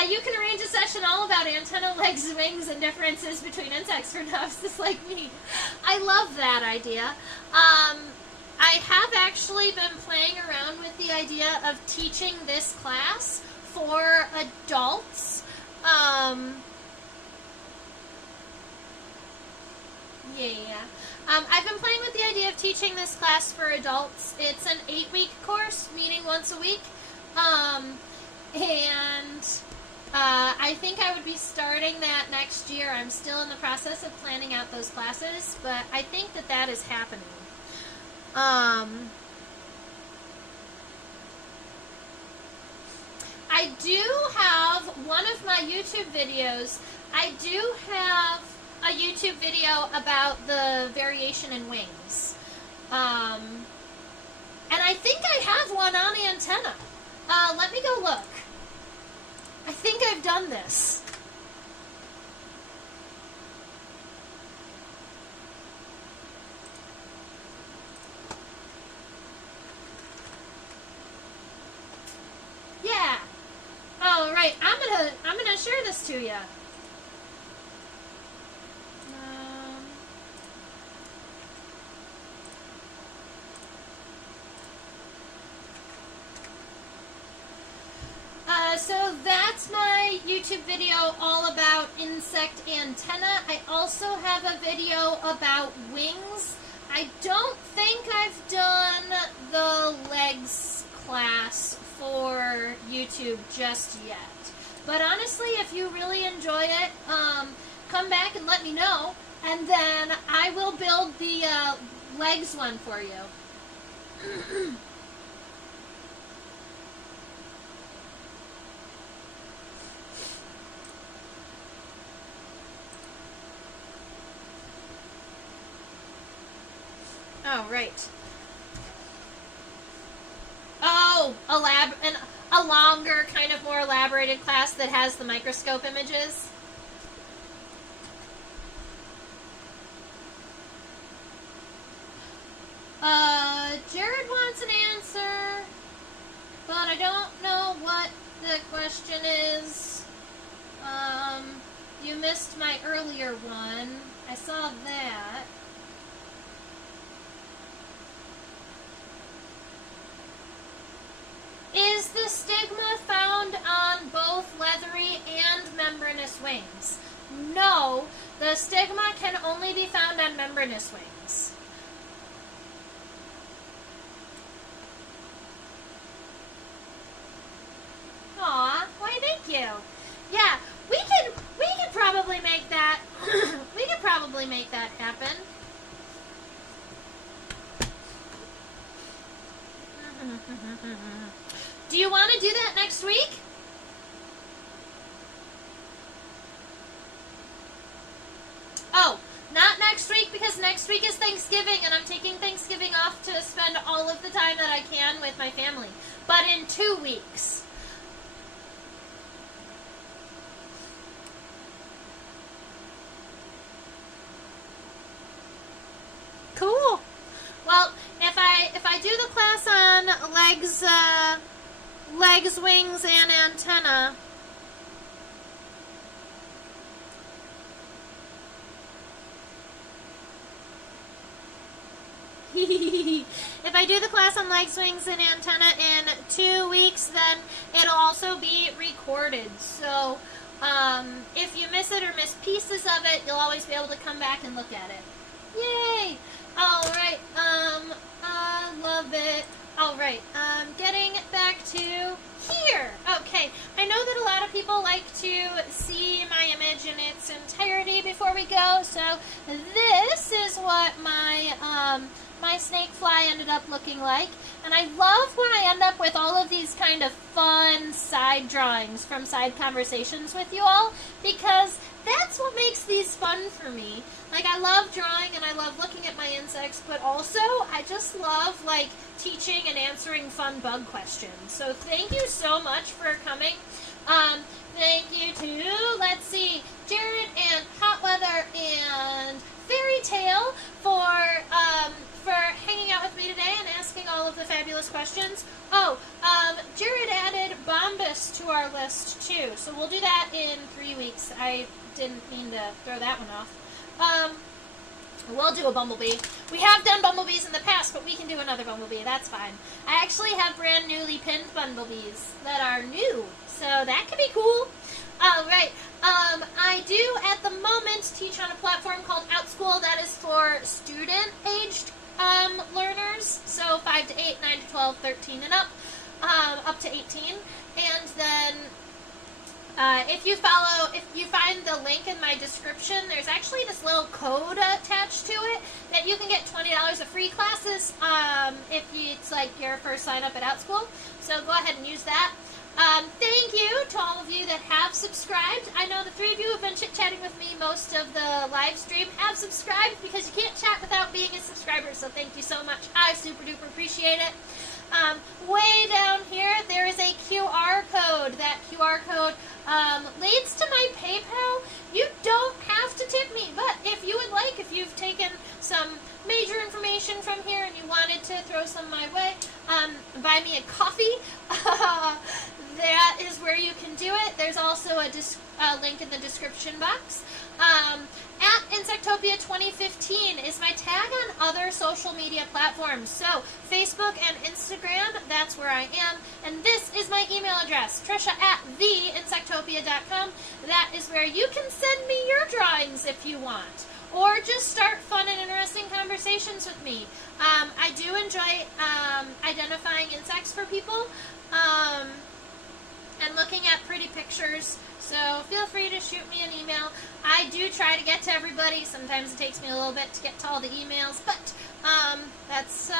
You can arrange a session all about antenna, legs, wings, and differences between insects for novices like me. I love that idea. I have actually been playing around with the idea of teaching this class for adults. I've been playing with the idea of teaching this class for adults. It's an 8-week course, meeting once a week. I think I would be starting that next year. I'm still in the process of planning out those classes, but I think that that is happening. I do have one of my YouTube videos. I do have a YouTube video about the variation in wings. And I think I have one on antenna. Let me go look. I think I've done this. Yeah. Oh, right. I'm gonna share this to you. So that's my YouTube video all about insect antenna. I also have a video about wings. I don't think I've done the legs class for YouTube just yet. But honestly, if you really enjoy it, come back and let me know, and then I will build the legs one for you. Oh, right. Oh, a longer, kind of more elaborated class that has the microscope images. Jared wants an answer, but I don't know what the question is. You missed my earlier one. I saw that. Is the stigma found on both leathery and membranous wings? No, the stigma can only be found on membranous wings. Aw, why thank you. Yeah, we could probably make that we could probably make that happen. Do you want to do that next week? Oh, not next week, because next week is Thanksgiving and I'm taking Thanksgiving off to spend all of the time that I can with my family. But in 2 weeks. Cool. Well, if I do the class on legs, wings, and antenna, if I do the class on legs, wings, and antenna in 2 weeks, then it'll also be recorded. So if you miss it or miss pieces of it, you'll always be able to come back and look at it. Yay! Alright, I love it. Alright, getting back to here. Okay, I know that a lot of people like to see my image in its entirety before we go, so this is what my my snakefly ended up looking like. And I love when I end up with all of these kind of fun side drawings from side conversations with you all, because that's what makes these fun for me. Like, I love drawing and I love looking at my insects, but also I just love, like, teaching and answering fun bug questions. So thank you so much for coming. Thank you to, let's see, Jared and Hot Weather and Fairy Tale for hanging out with me today and asking all of the fabulous questions. Oh, Jared added Bombus to our list too, so we'll do that in 3 weeks. I didn't mean to throw that one off. We'll do a bumblebee. We have done bumblebees in the past, but we can do another bumblebee. That's fine. I actually have brand newly pinned bumblebees that are new, so that could be cool. All right. I do at the moment teach on a platform called OutSchool that is for student-aged learners, so 5 to 8, 9 to 12, 13 and up to 18, and then. If you find the link in my description, there's actually this little code attached to it that you can get $20 of free classes if it's like your first sign up at OutSchool. So go ahead and use that. Thank you to all of you that have subscribed. I know the 3 of you who have been chit-chatting with me most of the live stream have subscribed because you can't chat without being a subscriber, so thank you so much. I super duper appreciate it. Way down here, there is a QR code. That QR code leads to my PayPal. You don't have to tip me, but if you would like, if you've taken some major information from here and you wanted to throw some my way, buy me a coffee, that is where you can do it. There's also a link in the description box. At Insectopia 2015 is my tag on other social media platforms. So Facebook and Instagram, that's where I am. And this is my email address, Trisha@theinsectopia.com. That is where you can send me your drawings if you want. Or just start fun and interesting conversations with me. I do enjoy identifying insects for people and looking at pretty pictures. So feel free to shoot me an email. I do try to get to everybody. Sometimes it takes me a little bit to get to all the emails, but that's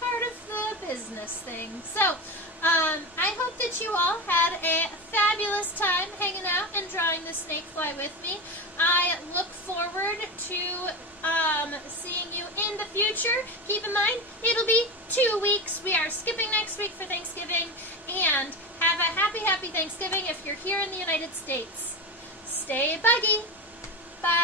part of the business thing. So I hope that you all had a fabulous time hanging out and drawing the snakefly with me. I look forward to seeing you in the future. Keep in mind, it'll be 2 weeks. We are skipping next week for Thanksgiving, and have a happy, happy Thanksgiving if you're here in the United States. Stay buggy.